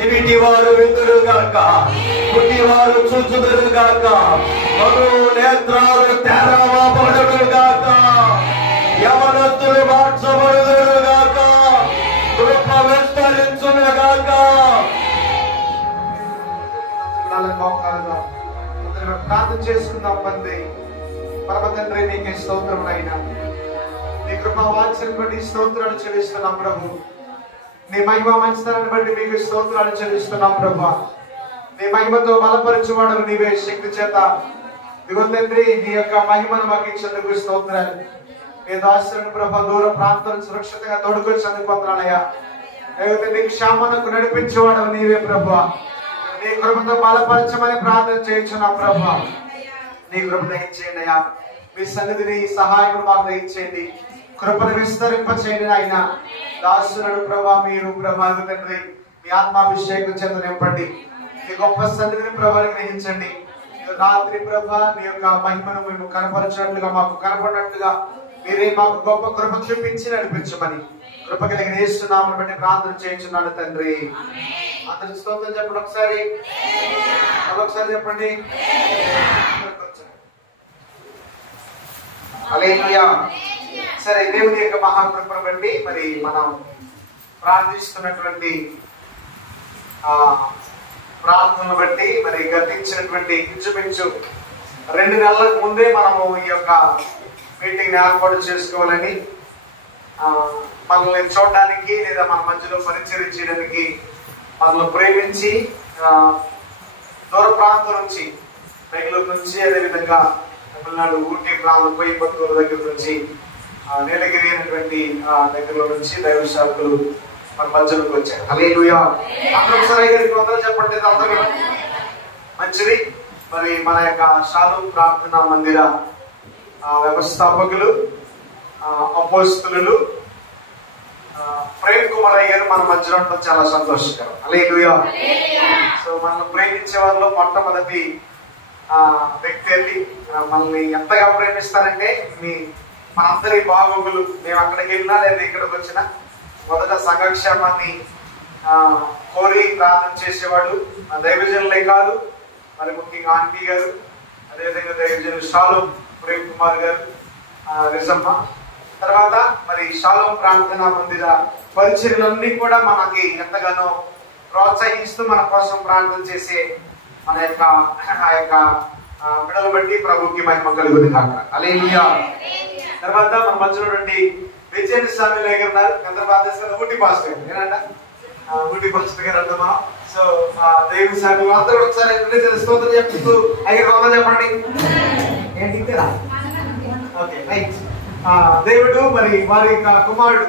చెవిటివారు విందురుగాక, గుడ్డివారు చూచుదురుగాక, మను నేత్రాలు తెరవబడుగాక, యవనస్తులు మార్చబడుదురుగాక, కృప విస్తరించునుగాక. ప్రార్థన చేసుకుందాం. పరమ తండ్రి, నీకే స్తోత్రములైనా నీ కృపా వాత్సల్యం బట్టి స్తోత్రాలు చెల్లిస్తున్నాం ప్రభు. నీ మహిమ మంచితనాన్ని బట్టి మీకు స్తోత్రాలు చెల్లిస్తున్నాం ప్రభు. నీ మహిమతో బలపరచువాడు నీవే, శక్తి చేత ఇదిగో తండ్రి నీ యొక్క మహిమను మాకు ఇచ్చేందుకు స్తోత్రాలు. నీ దాసులను ప్రభు దూర ప్రాంతాలను సురక్షితంగా తోడుకొచ్చేందుకు వందనాలయ్యా. నీ క్షేమకు నడిపించేవాడు నీవే ప్రభు. నీ కృపతో బలపరచమని ప్రార్థన చేయించున్నాం ప్రభు. నీ కృప దయచేయండి అయ్యా. మీ సన్నిధిని సహాయం మాకు దయచేయండి. కృపను విస్తరింపచేయండి ఆయన. దాసులను ప్రభా మీరు ప్రభా తండ్రి మీ ఆత్మాభిషేకం చేత నింపండి. మీ గొప్ప సన్నిధిని ప్రభాని గ్రహించండి. రాత్రి ప్రభా మీ యొక్క మహిమను మేము కనపరచినట్లుగా మాకు కనపడినట్లుగా మీరే మాకు గొప్ప కృప చూపించి నడిపించమని కృప కలిగిన యేసునామమును బట్టి ప్రార్థన చేయించున్నాను తండ్రి. అందరి స్తోత్రం చెప్పండి. ఒకసారి చెప్పండి. హల్లెలూయా. సరే, దేవుని యొక్క మహాకృపను బట్టి మరి మనం ప్రార్థిస్తున్నటువంటి ప్రార్థనను బట్టి మరి గతించినటువంటి ఇంచుమించు 2 నెలలకు ముందే మనము ఈ యొక్క మీటింగ్ ఏర్పాటు చేసుకోవాలని, మనల్ని చూడడానికి లేదా మన మధ్యలో పరిచయం చేయడానికి మనల్ని ప్రేమించి దూర ప్రాంతం నుంచి, బెంగళూరు నుంచి, అదేవిధంగా తమిళనాడు ఊటీ ప్రాంతం కోయంబత్తూరు దగ్గర నుంచి, నీలగిరి అనేటువంటి దగ్గరలో నుంచి దైవ శాఖలు మన మధ్యలోకి వచ్చారు. హల్లెలూయా. అందరూ ఒకసారి చెప్పండి. అందరూ మంచిది. మరి మన యొక్క షాలోమ్ ప్రార్థనా మందిర వ్యవస్థాపకులు, అపోస్తలులు ప్రేమ్ కుమార్ అయ్యారు మన మధ్యలో ఉండడం చాలా సంతోషకరం. హల్లెలూయా. సో మనల్ని ప్రేమించే వారిలో మొట్టమొదటి వ్యక్తి అది. మనల్ని ఎంతగా ప్రేమిస్తారంటే మనందరి బాగోగులు, మేము అక్కడికి వెళ్ళినా లేదా ఇక్కడికి వచ్చినా మొదట సంఘక్షేమాన్ని కోరి ప్రార్థన చేసేవాడు దైవజనులే కాదు, మరి ముఖ్యంగా ఆంటీ గారు, అదేవిధంగా దైవజనులు షాలోమ్ ప్రేమ్ కుమార్ గారు, రిజమ్మ, తర్వాత మరి షాలోమ్ ప్రార్థనా మందిర పరిచర్యలన్నీ కూడా మనకి ఎంతగానో ప్రోత్సహిస్తూ మన కోసం ప్రార్థన చేసే మన యొక్క బిడ్డలు బట్టి ప్రభుకి మహిమ కలుగును కాక. హల్లెలూయా. తర్వాత మన మధ్యలో విజయన్ స్వామి గారు ఉన్నారు. ఊటీ పాస్టర్ ఏనంట, ఊటీ పాస్టర్ గారు అంట మనం. సో దేవుని స్వామి అందరూ ఒకసారి స్తోత్రం చెప్తూ చెప్పండి. ఏంటి ఓకే రైట్. దేవుడు మరి వారి యొక్క కుమారుడు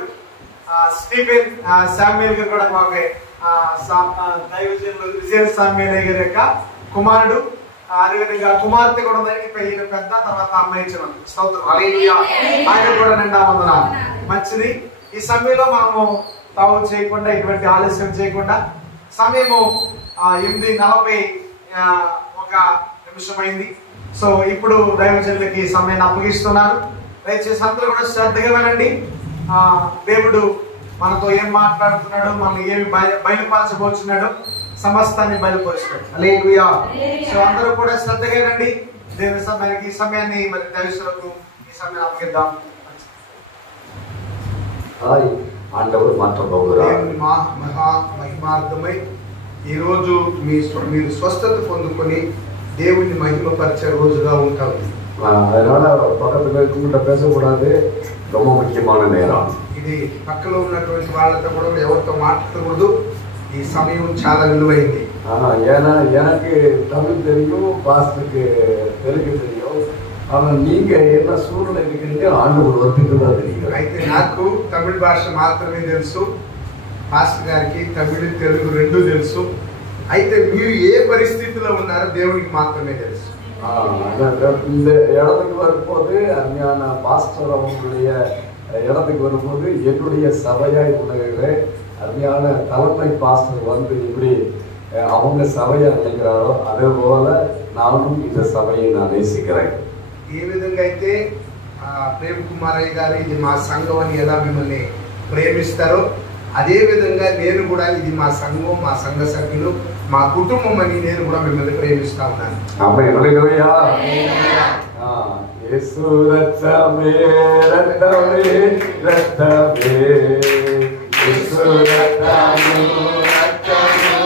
స్టీఫెన్ శామ్యూయల్ గారు కూడా మాకు దైవజనులు విజయన్ శామ్యూయల్ గారి యొక్క కుమారుడు, అదేవిధంగా కుమార్తె కూడా పెద్ద, తర్వాత అమ్మాయి స్తోత్రం. హల్లెలూయా. ఆయన కూడా నిండా వందనాలు. మంచిది. ఈ సమయంలో మనము తావు చేయకుండా, ఇటువంటి ఆలస్యం చేయకుండా, సమయము 8:41 అయింది. సో ఇప్పుడు దైవజనులకి సమయాన్ని అప్పగిస్తున్నాను. దయచేసి అందరూ కూడా శ్రద్ధగా వినండి. దేవుడు మనతో ఏం మాట్లాడుతున్నాడు, మనల్ని ఏమి బయలుపరచబోతున్నాడు, సమస్తాన్ని బయలుపరుస్తాడు. హల్లెలూయా. సో అందరూ కూడా శ్రద్ధగా వినండి. దేవుని సమయానికి ఈ సమయాన్ని మరి దైవజనులకు ఈ సమయాన్ని అప్పగిద్దాం. మహిమార్థమై ఈ రోజు మీరు స్వస్థత పొందుకొని దేవుని మహిమపరిచే రోజుగా ఉంటారు. அதனால பக்கத்து பேச பேசக்கூடாது, ரொம்ப முக்கியமான நேரம் ఇది. పక్కలో ఉన్నటువంటి వాళ్ళతో కూడా ఎవరితో మాట్లాడకూడదు. ఈ సమయం చాలా విలువైంది. ஏன்னா எனக்கு தமிழ் தெரியும், பாஸ்டருக்கு தெலுங்கு தெரியும். ஆனால் நீங்க என்ன சூழ்நிலை இருக்கிறீங்க ஆண்டவர் ஒருத்தருக்கு தான் தெரியும். అయితే నాకు తమిళ భాష మాత్రమే తెలుసు, పాస్టర్ గారికి తమిళ తెలుగు రెండు తెలుసు. అయితే మీరు ఏ పరిస్థితిలో ఉన్నారో దేవుడికి మాత్రమే తెలుసు. இந்த இடத்துக்கு வரும்போது அருமையான பாஸ்டர் அவங்களுடைய இடத்துக்கு வரும்போது என்னுடைய சபையாய் உணர்கிற அருமையான தலைமை பாஸ்டர் வந்து இப்படி அவங்க சபையை நினைக்கிறாரோ அதே போல நானும் இந்த சபையை நான் நேசிக்கிறேன். ఏ విధంగా అయితే ప్రేమ్ కుమార్ అయ్య గారు ఇది మా సంఘం అని ఎలా మిమ్మల్ని ప్రేమిస్తారో అదే విధంగా నేను కూడా ఇది మా సంఘం, మా సంఘ సభ్యులు, మా కుటుంబం అని నేను కూడా మిమ్మల్ని ప్రేమిస్తా ఉన్నాను. యేసు రక్తమే రక్తమే రక్తమే యేసు రక్తము రక్తము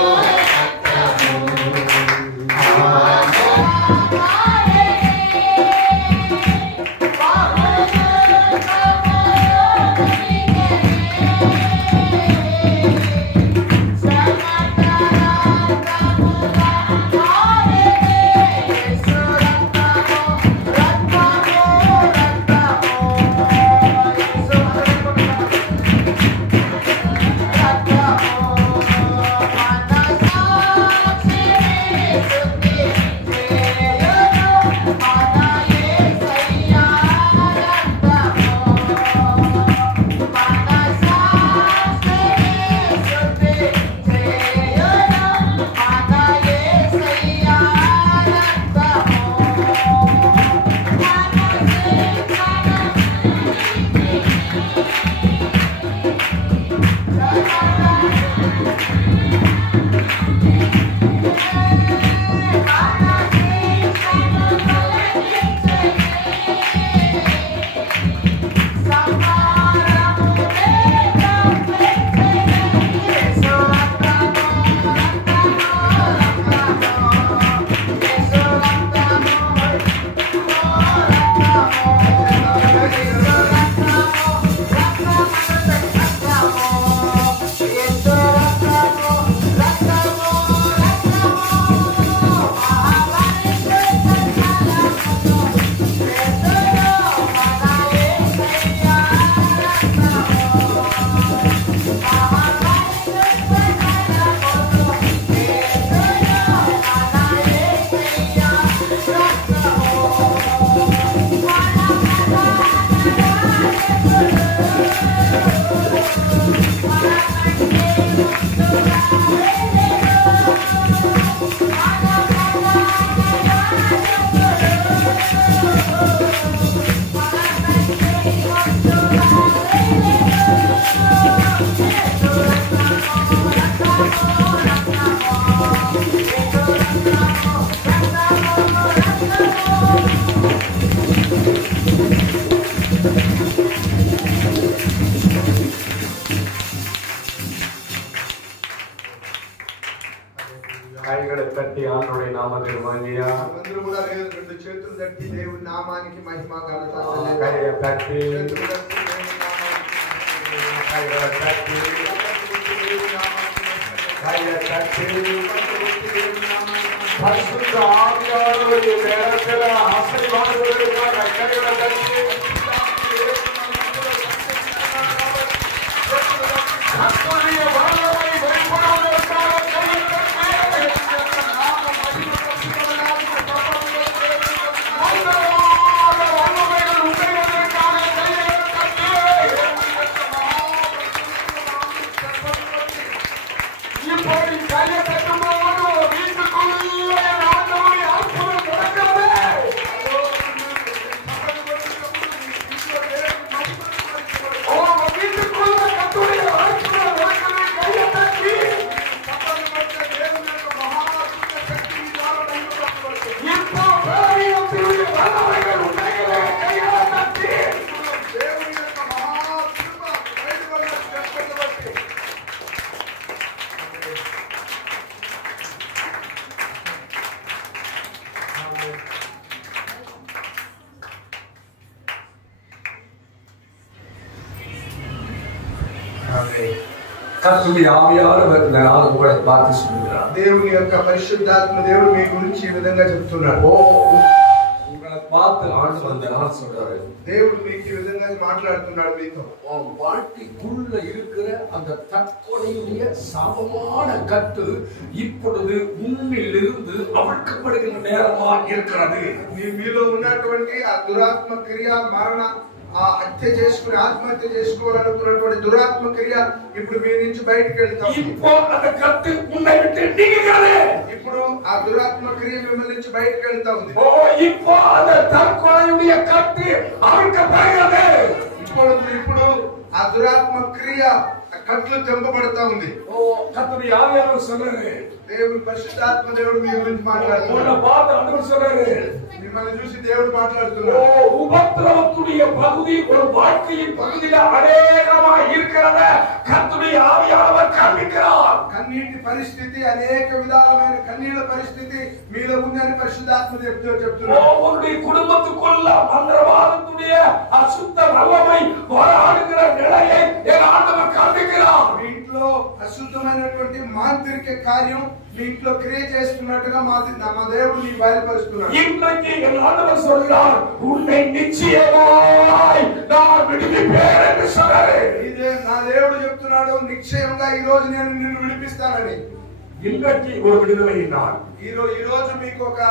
దేవుని నామానికి మహిమ కలుగును. దేవుని యొక్క పరిశుద్ధాత్మ దేవుడు మీ గురించి ఈ విధంగా చెప్తున్నాడు. దేవుడు మీకు ఈ విధంగా మాట్లాడుతున్నాడు మీతో. வாட்டிக்குள்ள இருக்கிற அந்த தற்கொலையுடைய சாபமான கட்டு இப்பொழுது உன்னிலிருந்து அவிழ்க்கப்படுகிற நேரமா இருக்கிறது. మీలో ఉన్నటువంటి ఆ దురాత్మ క్రియ, మరణ, ఆ హత్య చేసుకుని ఆత్మహత్య చేసుకోవాలనుకున్నటువంటి దురాత్మ క్రియ ఇప్పుడు మీ నుంచి బయటకు వెళ్తాం. ఇప్పుడు ఆ దురాత్మ క్రియ మిమ్మల్ని నుంచి బయటకు వెళ్తా ఉంది. ఇప్పుడు ఆ దురాత్మ క్రియ కట్లు తెంపబడతా ఉంది. கர்த்தருடைய ஆவியானவர் சொல்றாரு, దేవుని పరిశుద్ధాత్మ దేవుడు మీ గురించి మాట్లాడుతున్నాడు. உன்னை பார்த்து ஆண்டவர் சொல்றாரு, మిమ్మల్ని చూసి దేవుడు మాట్లాడుతున్నాడు. உபத்திரவத்துடைய பகுதி ஒரு வாழ்க்கையின் பகுதியில அநேகமா இருக்கிறத கர்த்தருடைய ஆவியானவர் காண்பிக்கிறார். కన్నీటి పరిస్థితి, అనేక విధాలమైన కన్నీళ్ళ పరిస్థితి మీలో ఉందని పరిశుద్ధాత్మ చెప్తున్నాడు. ஒவ்வொருடைய குடும்பத்துக்குள்ள மந்திரவாதத்துடைய அசுத்த வல்லமை போராடுகிற நிலையை என் ஆண்டவர் காண்பிக்கிறார். మీ ఇంట్లో అశుద్ధమైనటువంటి మాంత్రిక కార్యం మీ ఇంట్లో క్రియ చేస్తున్నట్టుగా మా దేవుడు నీకు బయలుపరుస్తున్నాడు. இன்றைக்கு என் ஆண்டவர் சொல்கிறார், உன்னை நிச்சயமாய் நான் விடுவிப்பேன் என்று சொல்றாரு. ఇదే నా దేవుడు చెప్తున్నాడు, నిశ్చయంగా ఈ రోజు నేను నిన్ను విడిపిస్తానని. இன்றைக்கு ஒரு விடுதலை நாள். ఈ రోజు మీకు ఒక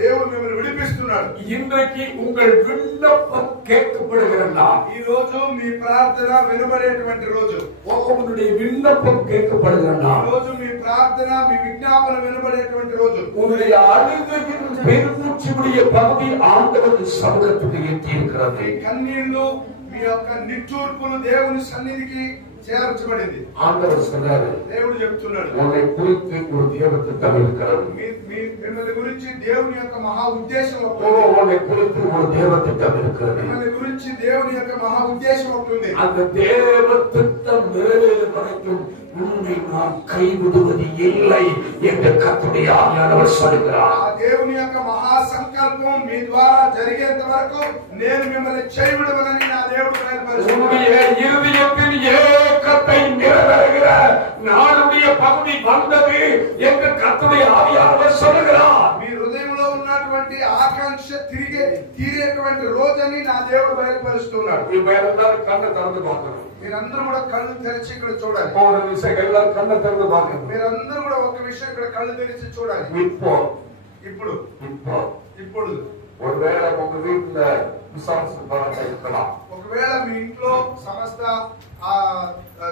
దేవుడు మిమ్మల్ని విడిపిస్తున్నాడు. இன்றைக்கு உங்கள் விண்ணப்பம் கேட்கப்படுகிற நாள். ఈ రోజు మీ ప్రార్థన వినబడేటువంటి రోజు. உங்களுடைய விண்ணப்பம் கேட்கப்படுகிற ఈ நாள். రోజు మీ ప్రార్థన, మీ విజ్ఞాపన వినబడేటువంటి రోజు. உங்களுடைய அழுகையின் பெருமூச்சுடைய பகுதி ஆண்டவர் சமூகத்துக்கு எட்டி இருக்கிறது. కన్నీళ్లు, మీ యొక్క నిట్టూర్పులు దేవుని సన్నిధికి చేర్చబడింది. ஆண்டவர் சொல்றாரு, దేవుడు చెప్తున్నాడు, உன்னை குறித்து ஒரு தேவத்திட்டம் இருக்கிறது. మిమ్మల్ని గురించి దేవుని యొక్క మహా ఉద్దేశం உன்னை குறித்து ஒரு தேவத்திட்டம் இருக்கிறது. మిమ్మల్ని గురించి దేవుని యొక్క మహా ఉద్దేశం ఉంటుంది. அந்த தேவத்திட்டம் நிறைவேறும் வரைக்கும் உன்னை நாம் கைவிடுவது இல்லை என்று கர்த்தருடைய ஆவியானவர் சொல்கிறார். ఆ దేవుని యొక్క మహా సంకల్పం మీ ద్వారా జరిగేంత వరకు నేను మిమ్మల్ని చేయవిడవనని నా దేవుడు బయలుపరుస్తున్నాడు. இருதயத்தின் ஏக்கத்தை நிறைவேறுகிற நாளுடைய பகுதி வந்தது என்று கர்த்தருடைய ஆவியானவர் சொல்கிறார். మీ హృదయంలో ఉన్నటువంటి ఆకాంక్ష తీరేటువంటి రోజని నా దేవుడు బయలుపరుస్తున్నాడు. எல்லாரும் கண்ணை திறந்து பார்க்கணும். మీరందరూ కూడా కళ్ళు తెరిచి ఇక్కడ చూడాలి. ஒரு விஷயம் எல்லாரும் கண்ணை திறந்து பார்க்கணும். మీరందరూ కూడా ఒక విషయం ఇక్కడ కళ్ళు తెరిచి చూడాలి. ఇప్పుడు ஒருவேளை உங்க வீட்டுல விசாரிச்சு போராட்டம் இருக்கலாம். ఒకవేళ మీ ఇంట్లో సమస్త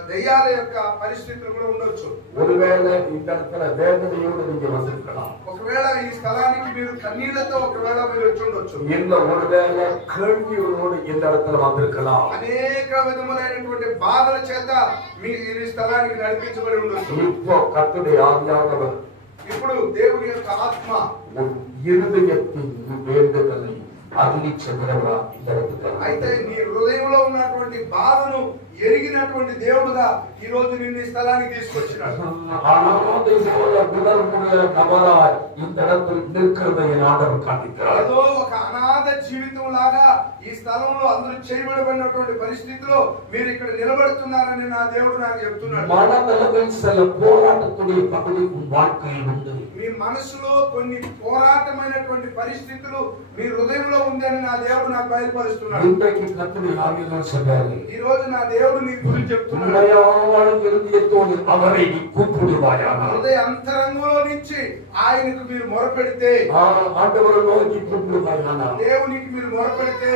దెయ్యాల యొక్క పరిస్థితులు కూడా ఉండొచ్చు. ஒருவேளை இந்த இடத்துல வேதனையோடு நீங்க வந்திருக்கலாம். ఒకవేళ ఈ స్థలానికి మీరు కన్నీళ్లతో ఒకవేళ మీరు వచ్చి ఉండొచ్చు. இந்த ஒருவேளை கேள்வியோடு இந்த இடத்துல வந்திருக்கலாம். అనేక విధములైనటువంటి బాధల చేత మీ ఈ స్థలానికి నడిపించబడి ఉండొచ్చు. இப்போ கர்த்தருடைய ஆவியானவர் ఇప్పుడు దేవుని యొక్క ఆత్మ இருதயத்தின் வேண்டுதலை అగ్ని చంద్రగా అయితే నీ హృదయంలో ఉన్నటువంటి బాధను ఎరిగినటువంటి దేవుడుగా ఈ రోజు నిన్ను ఈ స్థలానికి తీసుకొచ్చినాడు. ఏదో ఒక అనాథ జీవితం లాగా ఈ స్థలంలో అందరూ చేయబడబడినటువంటి పరిస్థితిలో మీరు ఇక్కడ నిలబడుతున్నారని నా దేవుడు నాకు చెప్తున్నాడు. పోరాటతుడి పగుడి வாழ்க்கையில் ఉంది. మీ మనసులో కొన్ని పోరాటమైనటువంటి పరిస్థితులు మీ హృదయంలో ఉందని నా దేవుడు నాకు బయలుపరుస్తున్నాడు. ఈ రోజు నా దేవుడు నీ గురించి చెప్తున్నాడు. హృదయ అంతరంగంలో నుంచి ఆయనకు మీరు మొరపెడితే, దేవునికి మీరు మొరపెడితే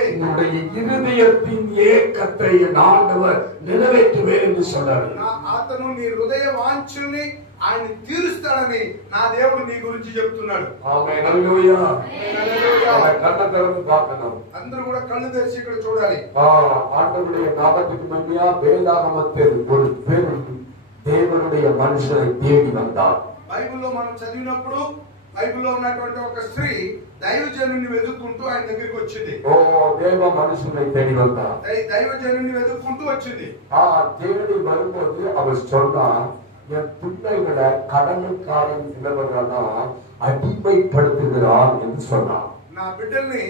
అతను నీ హృదయ వాంఛల్ని ఆయన తీరుస్తాడని నా దేవుడు నీ గురించి చెప్తున్నాడు. అందరూ కూడా కళ్ళు తెరిచి ఇక్కడ చూడాలి. దేవునుடைய మనుషులై தேடி வந்தார். బైబిల్లో మనం చదివినప్పుడు బైబిల్లో ఉన్నటువంటి ఒక స్త్రీ దైవజనుని వెతుక్కుంటూ ఆయన దగ్గరికి వచ్చింది. దేవ మనుషులై தேடி வந்தார். దైవజనుని వెతుక్కుంటూ వచ్చింది. தேடி வரும்போது அவர் சொன்னார், என் பிள்ளைகளை கடனுக்காரன் நிலவரானா அடிமைப்படுத்துகிறான் என்று சொன்னார். నా బిడ్డల్ని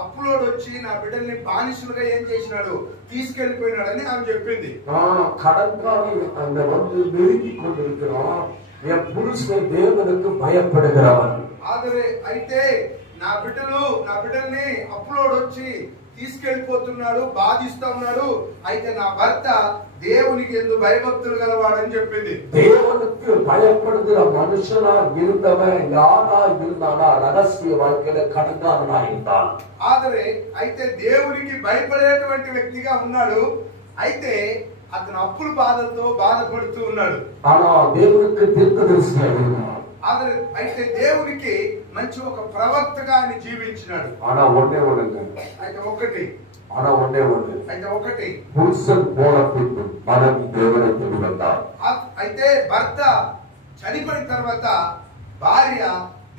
అప్పులోడు వచ్చి నా బిడ్డల్ని బానిసలుగా ఏం చేసినాడు, తీసుకెళ్లిపోయినాడని ఆమె చెప్పింది. கடன்காரன் அந்த வந்து நெருங்கி கொண்டிருக்கிறான், என் புருஷன் தேவனுக்கு பயப்படுகிறவன். అయితే నా బిడ్డల్ని అప్పులోడు వచ్చి తీసుకెళ్లిపోతున్నాడు, బాధిస్తా ఉన్నాడు. అయితే నా భర్త దేవునికి ఎందుకు భయభక్తులు గలవాడని చెప్పింది. దేవునికి భయப்படுகிற మనుషులా இருந்தவன் யாரா இருந்தானா రహస్య வாழ்க்கையில கடன்காரனா இருந்தான். అయితే దేవునికి భయపడేటువంటి వ్యక్తిగా ఉన్నాడు. అయితే అతను అప్పుల బాధలతో బాధపడుతూ ఉన్నాడు. ఆనా దేవునికి దీర్ఘదర్శిగా ఉన్నాడు. అయితే దేవునికి మంచి ఒక ప్రవక్తగా ఆయన జీవించినాడు. ஆனா ஒண்ணே ஒண்ணுங்க, అయితే ఒకటి ஆனா ஒண்ணே ஒண்ணு, అయితే ఒకటి புருஷன் போன பின்பு மனைவி தேவனை தேடி வந்தார். అయితే భర్త చనిపోయిన తర్వాత భార్య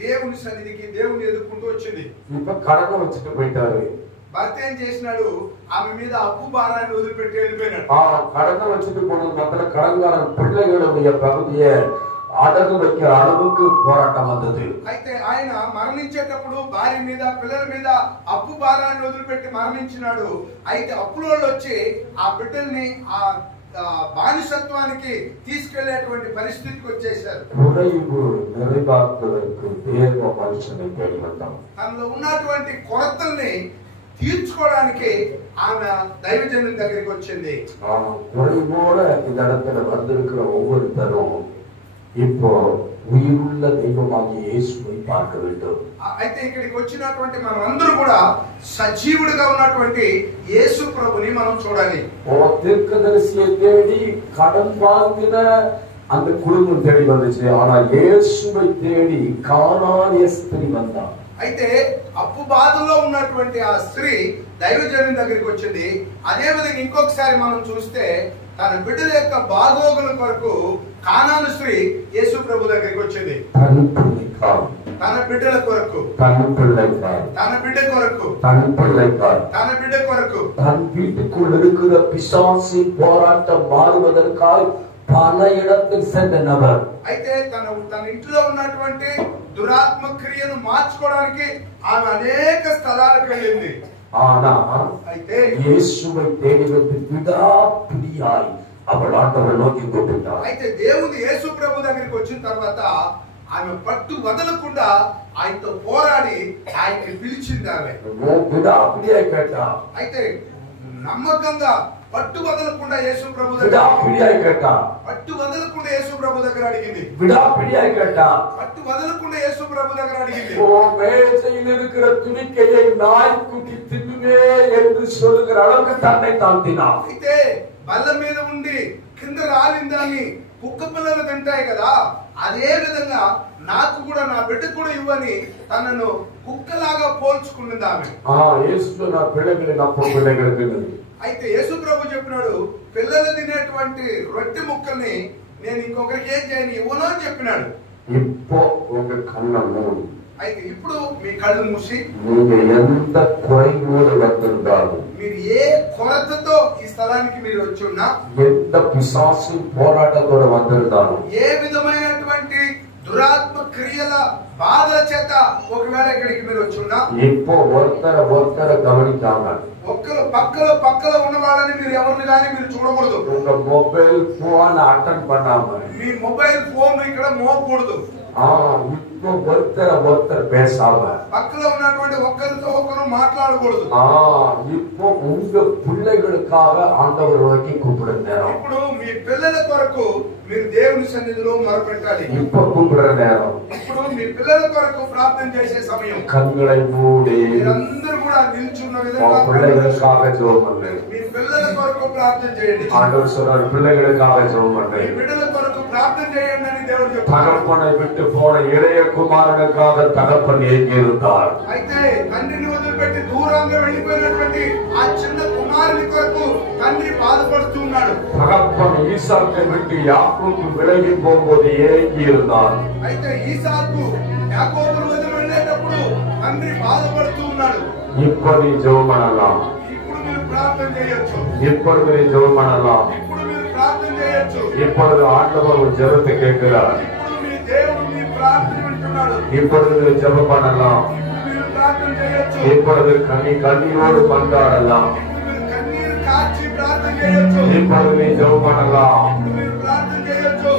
దేవుని సన్నిధికి దేవుని ఎదుర్కొంటూ వచ్చింది. இப்ப கடனை வச்சுட்டு போயிட்டாரு. భర్త ఏం చేసినాడు, ఆమె మీద అప్పు భారాన్ని వదిలిపెట్టి వెళ్ళిపోయినాడు. கடனை வச்சுட்டு போனது மாத்திர கடன்காரன் பிள்ளைகளுடைய பகுதியை అడగు வைக்கிற அளவுக்கு పోరాటం வந்தது. అయితే ఆయన మరణించేటప్పుడు భార్య మీద పిల్లల మీద అప్పు భారాన్ని వదిలిపెట్టి మరణించినాడు. అయితే అప్పులోళ్ళు వచ్చి ఆ బిడ్డల్ని ఆ బానిసత్వానికి తీసుకెళ్లేటువంటి పరిస్థితికి వచ్చేసారు. తనలో ఉన్నటువంటి కొరతల్ని తీర్చుకోవడానికి ఆమె దైవజనుని దగ్గరికి వచ్చింది. ஒவ்வொருத்தரும் இப்போ உயிருள்ள தெய்வமாகிய இயேசுவை பார்க்க வேண்டும். అయితే ఇక్కడికి వచ్చినటువంటి మనందరూ కూడా సజీవుడిగా ఉన్నటువంటి యేసు ప్రభుని మనం చూడాలి. தீர்க்கதரிசியை தேடி கடன் வாங்கின அந்த குடும்பம் தேடி வந்துச்சு, ஆனா இயேசுவை தேடி கானானிய ஸ்திரீ வந்தா. అయితే అప్పు బాధలో ఉన్నటువంటి ఆ స్త్రీ దైవజనుని దగ్గరికి వచ్చింది. అదే విధంగా ఇంకొకసారి మనం చూస్తే తన బిడ్డల యొక్క బాగోగుల కొరకు కానాను స్త్రీ యేసు ప్రభు దగ్గరికి వచ్చింది. తన బిడ్డల కొరకు, తన బిడ్డ కొరకు, తన బిడ్డ కొరకు தன் வீட்டுக்குள் இருக்கிற பிசாசு போராட்டம் மாறுவதற்காக பல இடத்தில் சென்ற நபர். అయితే తన ఇంట్లో ఉన్నటువంటి దురాత్మ క్రియను మార్చుకోవడానికి ఆమె అనేక స్థలాలకు వెళ్ళింది. ஆனா అయితే இயேசுவை தேடி வந்து விடாப்பிடியாய் அவள் ஆண்டவரை நோக்கி கூப்பிட்டாள். అయితే దేవుని యేసు ప్రభు దగ్గరికి వచ్చిన తర్వాత ఆమె పట్టు వదలకుండా ఆయనతో పోరాడి ఆయన్ని పిలిచింది. ఆమె விடாப்பிடியாய் கேட்டா. అయితే నమ్మకంగా పట్టు వదలకుండా యేసు ప్రభు దగ్గర விடாப்பிடியாய் கேட்டா. పట్టు వదలకుండా యేసు ప్రభు దగ్గర అడిగింది. விடாப்பிடியாய் கேட்டா. పట్టు వదలకుండా యేసు ప్రభు దగ్గర అడిగింది. ஓ மேசையில் இருக்கிற துணிக்கையை நாய்க்குட்டி தின்னுமே என்று சொல்லுகிற அளவுக்கு தன்னை தாழ்த்தினார். అయితే బల్ల మీద ఉండి కింద రాలిందని కుక్క పిల్లలు తింటాయి కదా, అదే విధంగా నాకు కూడా నా బిడ్డకు కూడా ఇవ్వని తనను కుక్కలాగా పోల్చుకున్నది ఆమె. యేసు నా పిల్లలు నా పిల్లలకు. అయితే యేసు ప్రభు చెప్పినాడు, పిల్లలు తినేటువంటి రొట్టె ముక్కల్ని నేను ఇంకొకరికి ఏం చేయని ఇవ్వను అని చెప్పినాడు. இப்போ உங்க கண்ணை மூடி, అయితే ఇప్పుడు మీ కళ్ళు మూసి நீங்க எந்த குறைவோடு வந்திருந்தாலும், మీరు ఏ కొరతతో ఈ స్థలానికి మీరు వచ్చి ఉన్నా, எந்த பிசாசு போராட்டத்தோட வந்திருந்தாலும், ఏ విధమైనటువంటి దురాత్మ క్రియల బాధల చేత ఒకవేళ ఇక్కడికి మీరు వచ్చి ఉన్నా, இப்போ ஒருத்தரை கவனிக்காம పక్కలో ఉన్న వాళ్ళని మీరు ఎవరిని కానీ మీరు చూడకూడదు. உங்க மொபைல் போன் அட்டெண்ட் பண்ணாம, మీ మొబైల్ ఫోన్ ఇక్కడ మోగకూడదు. இப்போ ஒருத்தர் பேசாம, పక్కలో ఉన్నటువంటి ఒక్కరితో ఒకరు మాట్లాడకూడదు. இப்போ உங்க பிள்ளைகளுக்காக ஆண்டவர் நோக்கி கூப்பிடுற நேரம். ఇప్పుడు మీ పిల్లల కొరకు మీరు దేవుని సన్నిధిలో మొరపెట్టాలి. இப்போ கூப்பிடுற நேரம். ఇప్పుడు మీ పిల్లల కొరకు ప్రార్థన చేసే సమయం. కన్నులై మూడి మీరందరూ కూడా నిల్చున్న విధంగా பிள்ளைகளுக்காக ஜெபம் பண்ணுங்க. మీ పిల్లల కొరకు ప్రార్థన చేయండి. ஆண்டவர் சொல்றார், பிள்ளைகளுக்காக ஜெபம் பண்ணுங்க. మీ బిడ్డల కొరకు ప్రార్థన చేయండి అని దేవుడు చెప్తాడు. தகப்பனை விட்டு போன இளைய కుమారునికాக தகப்பன் ஏங்கி இருந்தார். అయితే తండ్రిని వదిలిపెట్టి దూరంగా వెళ్ళిపోయినటువంటి ఆ చిన్న కుమారుని కొరకు తండ్రి బాధపడుతున్నాడు. தகப்பன் ஈசாக்கை விட்டு யாக்கோபு விலகி போகும்போது ஏங்கி இருந்தார். అయితే ఈసాకు యాకోబును వదిలి వెళ్ళేటప్పుడు తండ్రి బాధపడుతున్నాడు. இப்படி ஜெபம் பண்ணலாம். ఇప్పుడు మీరు ప్రార్థన చేయొచ్చు. இப்பொழுது நீ ஜெபம் பண்ணலாம். ఇప్పుడు మీరు ప్రార్థన చేయొచ్చు. இப்பொழுது ஆண்டவர் ஒரு ஜெபத்தை கேட்கிறார். ఇప్పుడు మీ దేవుడు మీ ప్రార్థన వింటున్నాడు. இப்பொழுது நீ ஜெபம் பண்ணலாம். ఇప్పుడు మీరు ప్రార్థన చేయొచ్చు. இப்பொழுது கண்ணீரோடு மன்றாடலாம். ఇప్పుడు మీరు కన్నీరు కార్చి ప్రార్థన చేయొచ్చు. இப்பொழுது நீ ஜெபம் பண்ணலாம். ఇప్పుడు మీరు ప్రార్థన చేయొచ్చు.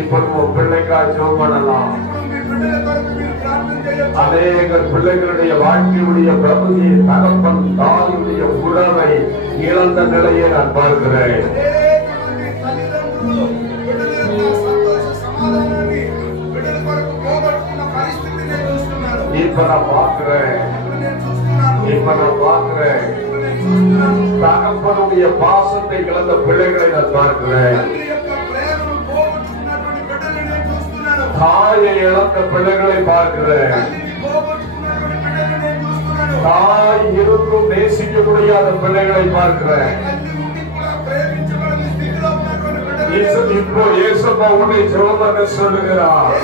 இப்பொழுது உன் பிள்ளைக்காக ஜெபம் பண்ணலாம். ఇప్పుడు మీ బిడ్డల కొరకు మీరు ప్రార్థన చేయొచ్చు. அநேக பிள்ளைகளுடைய வாழ்க்கையுடைய பிரபுதியை தகப்பன் தாயுடைய உறவை இழந்த நிலையை நான் பார்க்கிறேன். అనేకమంది తల్లిదండ్రులు బిడ్డల యొక్క సంతోష సమాధానాన్ని బిడ్డల కొరకు పోగొట్టుకున్న పరిస్థితిని నేను చూస్తున్నాను. இப்ப நான் பார்க்கிறேன். ఇప్పుడు నేను చూస్తున్నాను. இப்ப நான் பார்க்கிறேன். ఇప్పుడు నేను చూస్తున్నాను. தகப்பனுடைய பாசத்தை இழந்த பிள்ளைகளை நான் பார்க்கிறேன். తండ్రి యొక్క ప్రేమను పోగొట్టుకున్నటువంటి బిడ్డల్ని నేను చూస్తున్నాను. தாயை இழந்த பிள்ளைகளை பார்க்கிறேன். தாய் இருந்தும் நேசிக்க முடியாத பிள்ளைகளை பார்க்கிறேன். இப்போ இயேசுப்பா உன்னை ஜெபம் பண்ண சொல்லுகிறார்.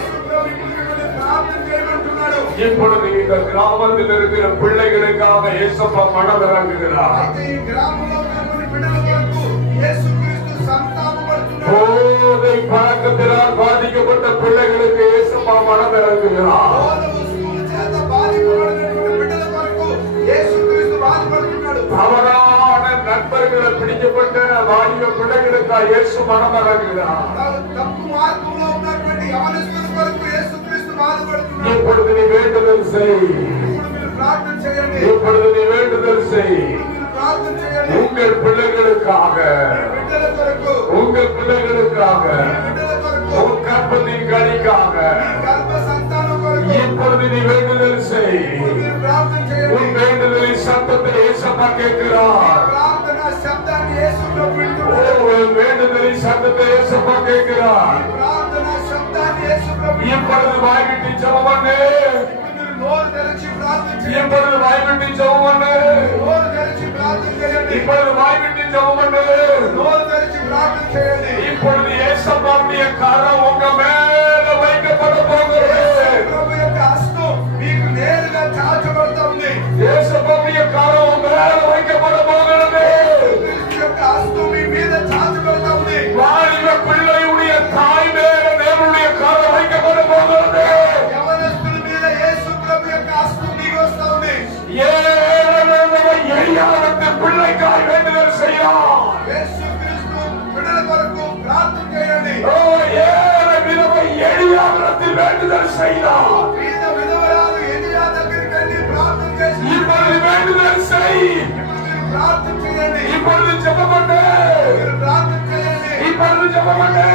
இப்பொழுது இந்த கிராமத்தில் இருக்கிற பிள்ளைகளுக்காக இயேசுப்பா மனம் இறங்குகிறார். போதை பழக்கத்தினால் பாதிக்கப்பட்ட பிள்ளைகளுக்கு இயேசுப்பா மனம் இறங்குகிறார். தவறான நண்பர்களை பிடிக்கப்பட்ட வாலிப பிள்ளைகளுக்காக இயேசு மனம் இறங்குகிறார். இப்பொழுது நீ வேண்டுதல் செய். இப்பொழுது நீ வேண்டுதல் செய். உங்கள் பிள்ளைகளுக்காக, உங்கள் பிள்ளைகளுக்காக, உங்கள் கர்ப்பத்தின் கனிக்காக இப்பொழுது நீ வேண்டுதல் செய். உன் வேண்டுதலின் சத்தத்தை இயேசுப்பா கேட்கிறார். வேண்டுதலின் சத்தத்தை இயேசுப்பா கேட்கிறார். இப்பொழுது வாய்விட்டு ஜெபம் பண்ணு. இப்பொழுது வாய்விட்டு ஜெபம் பண்ணு. இப்பொழுது வாய்விட்டு ஜெபம் பண்ணு. இப்பொழுது இயேசுப்பாவுடைய கரம் உங்க மேல வைக்கப்பட போகிறது. இயேசுப்பாவுடைய கரம் உங்க மேல வைக்கப்பட போகிறது. வாலிப பிள்ளையுடைய தாய் மேல தேவனுடைய கரம் வைக்கப்பட போகிறது. எளியானத்து பிள்ளைக்காய் வேண்டுதல் செய்யலாம். எளியானத்தில் வேண்டுதல் செய்யலாம். இப்பொழுது வேண்டுதல் செய். இப்பொழுது ஜெபம் பண்ணு. இப்பொழுது ஜெபம் பண்ணு.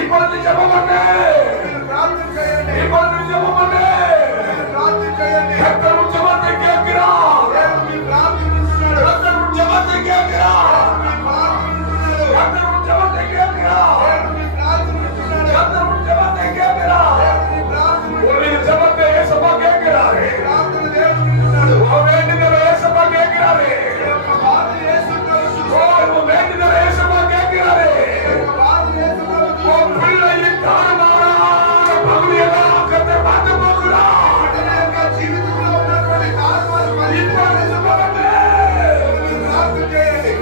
இப்பொழுது ஜெபம் பண்ணு. இப்பொழுது ஜெபம் பண்ணு. கர்த்தர் ஜெபத்தை கேட்கிறார். கர்த்தர் ஜெபத்தை கேட்கிறார். கர்த்தர் ஜெபத்தை கேட்கிறார். கர்த்தர் ஜெபத்தை கேட்கிறார். ஒரு ஜெபத்தை இயேசுப்பா கேட்கிறார். வேண்டுதலை இயேசுப்பா கேட்கிறார். வேண்டுதலை இயேசுப்பா கேட்கிறார். பிள்ளையின் தாறுமாறான பகுதியெல்லாம் கர்த்தர் பார்த்து போகிறார்.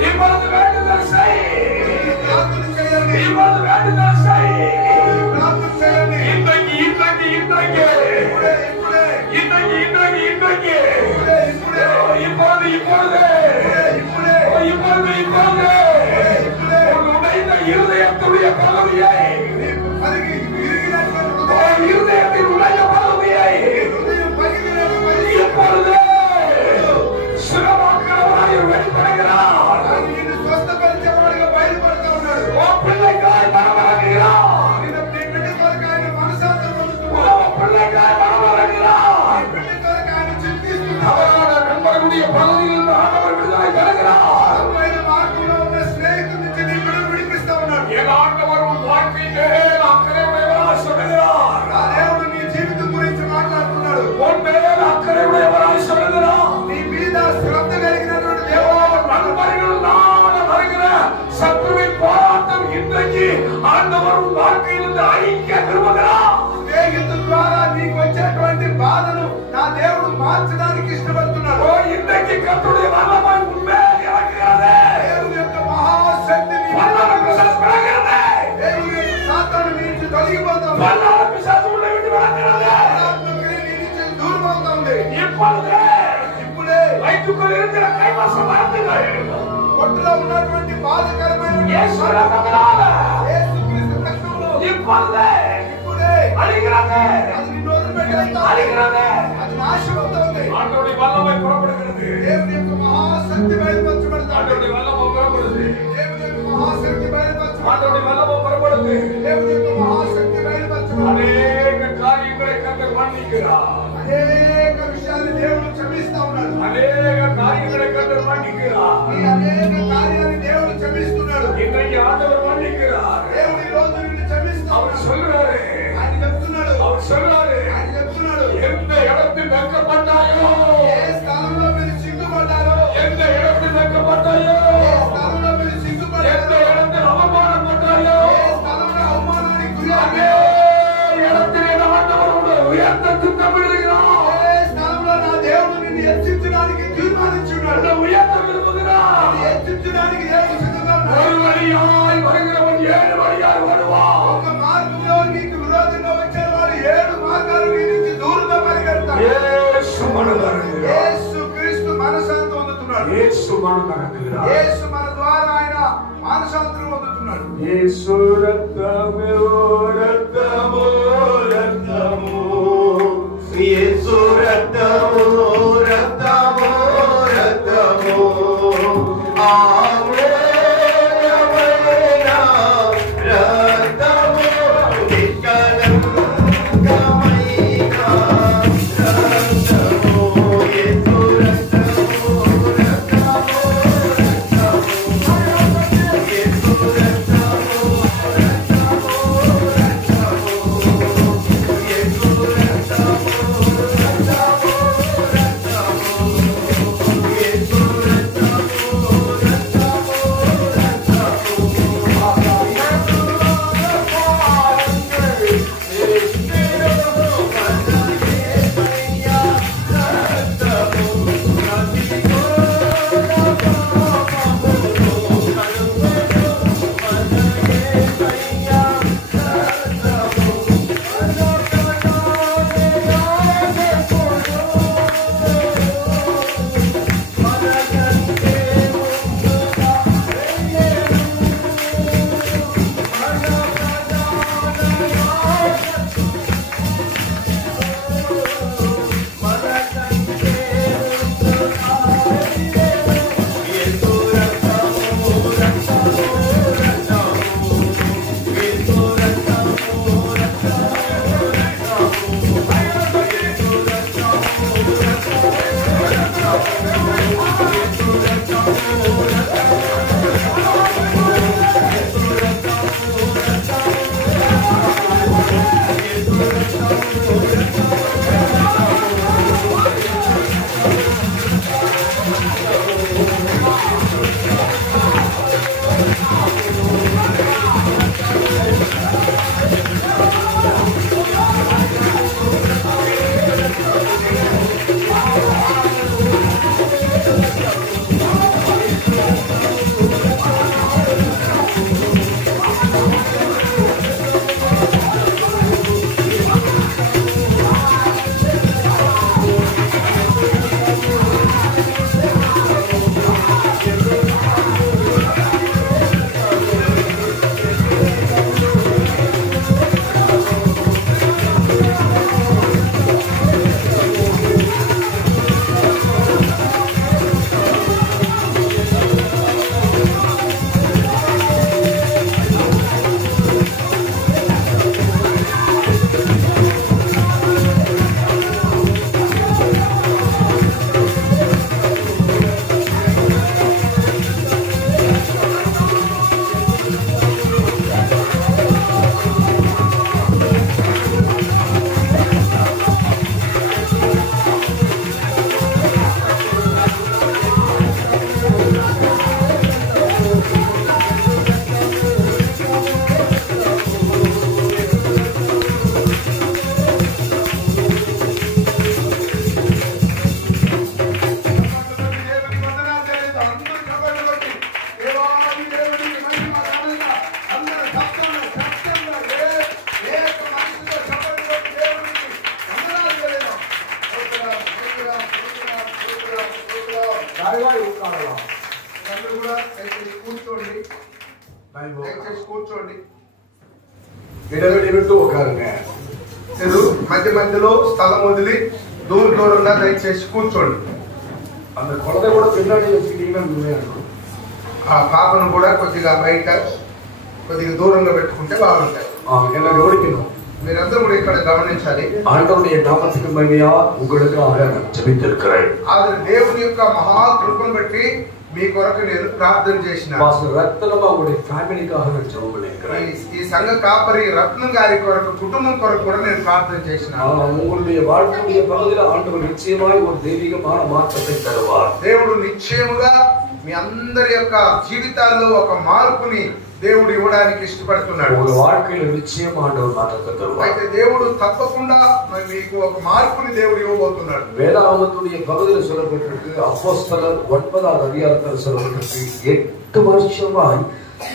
இப்பொழுது வேண்டுதல் செய். இப்பொழுது வேண்டுதல் செய். இன்றைக்கு இன்றைக்கு இன்றைக்கு இன்றைக்கு இன்றைக்கு இன்றைக்கு இப்பொழுது இப்பொழுது இப்பொழுது இப்பொழுது உடைந்த இருதயத்துடைய பகுதியை, இருதயத்தின் உடைய பகுதியை இப்பொழுது சுகமாக்கிறவராய் வெளிப்படுகிறார். பிள்ளைக்காய் மனமறங்குகிறார். பிள்ளைக்காய் மனமறங்குகிறார். தவறான நண்பர்களுடைய பகுதியில் ஆண்டவர் விடுதலை தருகிறார். என் ஆண்டவர் உன் வாழ்க்கையின் மேல் அக்கறை உடையவராய் சொல்லுகிறார். உன் மேல் அக்கறை உடையவராய் சொல்லுகிறார். சத்துருவின் போராட்டம் இன்றைக்கு ஆண்டவர் உன் வாழ்க்கையிலிருந்து அழிக்க விரும்புகிறார். నీకు వచ్చేటువంటి బాధను నా దేవుడు మార్చడానికి ఇష్టపడుతున్నాడు. ఇంతకి కర్తృడి వల్లమై ఉన్మే ఇరగగలదే. దేవుని యొక్క మహాశక్తిని వల్లమ పిశాచు విరగగలదే. దేవుని సాతాను నీ నుంచి తొలగిపోతాడు. వల్లమ పిశాచు ఉల్ల విడి విరగగలదే. ఆత్మక్రియ నీ నుంచి దూరమవుతుంది. ఇప్పుడే వైద్యులు இருக்கிற కైవసం మార్చుగాయి. కొట్టులో ఉన్నటువంటి బాధకరమైన యేసు రక్తమునాల యేసు క్రీస్తు రక్తములో ఇప్పుడే அழிகிறது. அது இன்னொரு பெரிய அழிகிறது. அது நாசமாகுது. ஆண்டவருடைய வல்லமை புறப்படுகிறது. தேவனுடைய மகாசக்தி வெளிப்படுத்தப்படுகிறது. ஆண்டவருடைய வல்லமை புறப்படுகிறது. தேவனுடைய மகாசக்தி வெளிப்படுத்தப்படுகிறது. ஆண்டவருடைய வல்லமை புறப்படுகிறது. தேவனுடைய மகாசக்தி வெளிப்படுத்தப்படுகிறது. அநேக காரியங்களை கர்த்தர் மன்னிக்கிறார். அநேக விஷయాలను దేవుడు క్షమిస్తా ఉన్నాడు. అநేక కార్యங்களை கர்த்தர் மன்னிக்கிறார். ఈ అనేక కార్యాలను దేవుడు క్షమిస్తున్నాడు. இன்றைக்கு ஆண்டவர் மன்னிக்கிறார். దేవుడు ఈ రోజు నిన్ను క్షమిస్తాడు. அவர் சொல்றாரு, యేసు క్రీస్తు మనశాంతి పొందుతున్నాడు. యేసు మన ద్వారా ఆయన మానసాంతరం పొందుతున్నాడు. యేసు రక్తము రక్తము రక్తము యేసు రక్తము రక్తము రక్తము ఆమేనమైన రక్తము నిష్కళంకమైన రక్తము యేసు రక్తము రక్తము కూర్చోండి. విడవిడివిట్టు ఉకారుங்க. మధ్య మధ్యలో స్థలం వదిలి దూరంగా దయచేసి కూర్చోండి. அந்த குழந்தை கூட பின்னாடி வச்சுக்கிட்டீங்கன்னா ఆ పాపను కూడా కొద్దిగా బయట కొద్దిగా దూరంగా పెట్టుకుంటే బాగుంటాయి. என்ன கவனிக்கணும், మీరందరూ కూడా ఇక్కడ గమనించాలి. ஆண்டவருடைய நாமத்துக்கு மகிமையா உங்களுக்காக நான் ஜெபித்திருக்கிறேன். ఆది దేవుని యొక్క మహా కృపను బట్టి మీ కొరకు నేను ప్రార్థన చేసిన. పాస్టర్ రత్నమ్మ உங்களுடைய ఫ్యామిలీக்காக நான் ஜெபம் பண்ணிக்கிறேன். ఈ సంఘ కాపరి రత్నం గారి కొరకు కుటుంబం కొరకు కూడా నేను ప్రార్థన చేసిన. உங்களுடைய வாழ்க்கைய பகுதியில் ஆண்டவர் நிச்சயமாய் ஒரு தெய்வீகமான மாற்றத்தை தருவார். దేవుడు నిశ్చయముగా మీ అందరి యొక్క జీవితాల్లో ఒక మార్పుని దేవుడు ఇవ్వడానికి ఇష్టపడుతున్నాడు. ఒక வாழ்க்கையில நிச்சயம் ஆண்டவர் மாற்றத்தை தருவார். అయితే దేవుడు తప్పకుండా మీకు ఒక మార్పుని దేవుడు ఇవ్వబోతున్నాడు. வேதாகமத்துடைய பகுதியில் சொல்லப்பட்டிருக்கு, அப்போஸ்தலர் 9வது அதிகாரத்தில் சொல்லப்பட்டிருக்கு, 8 வருஷமாய்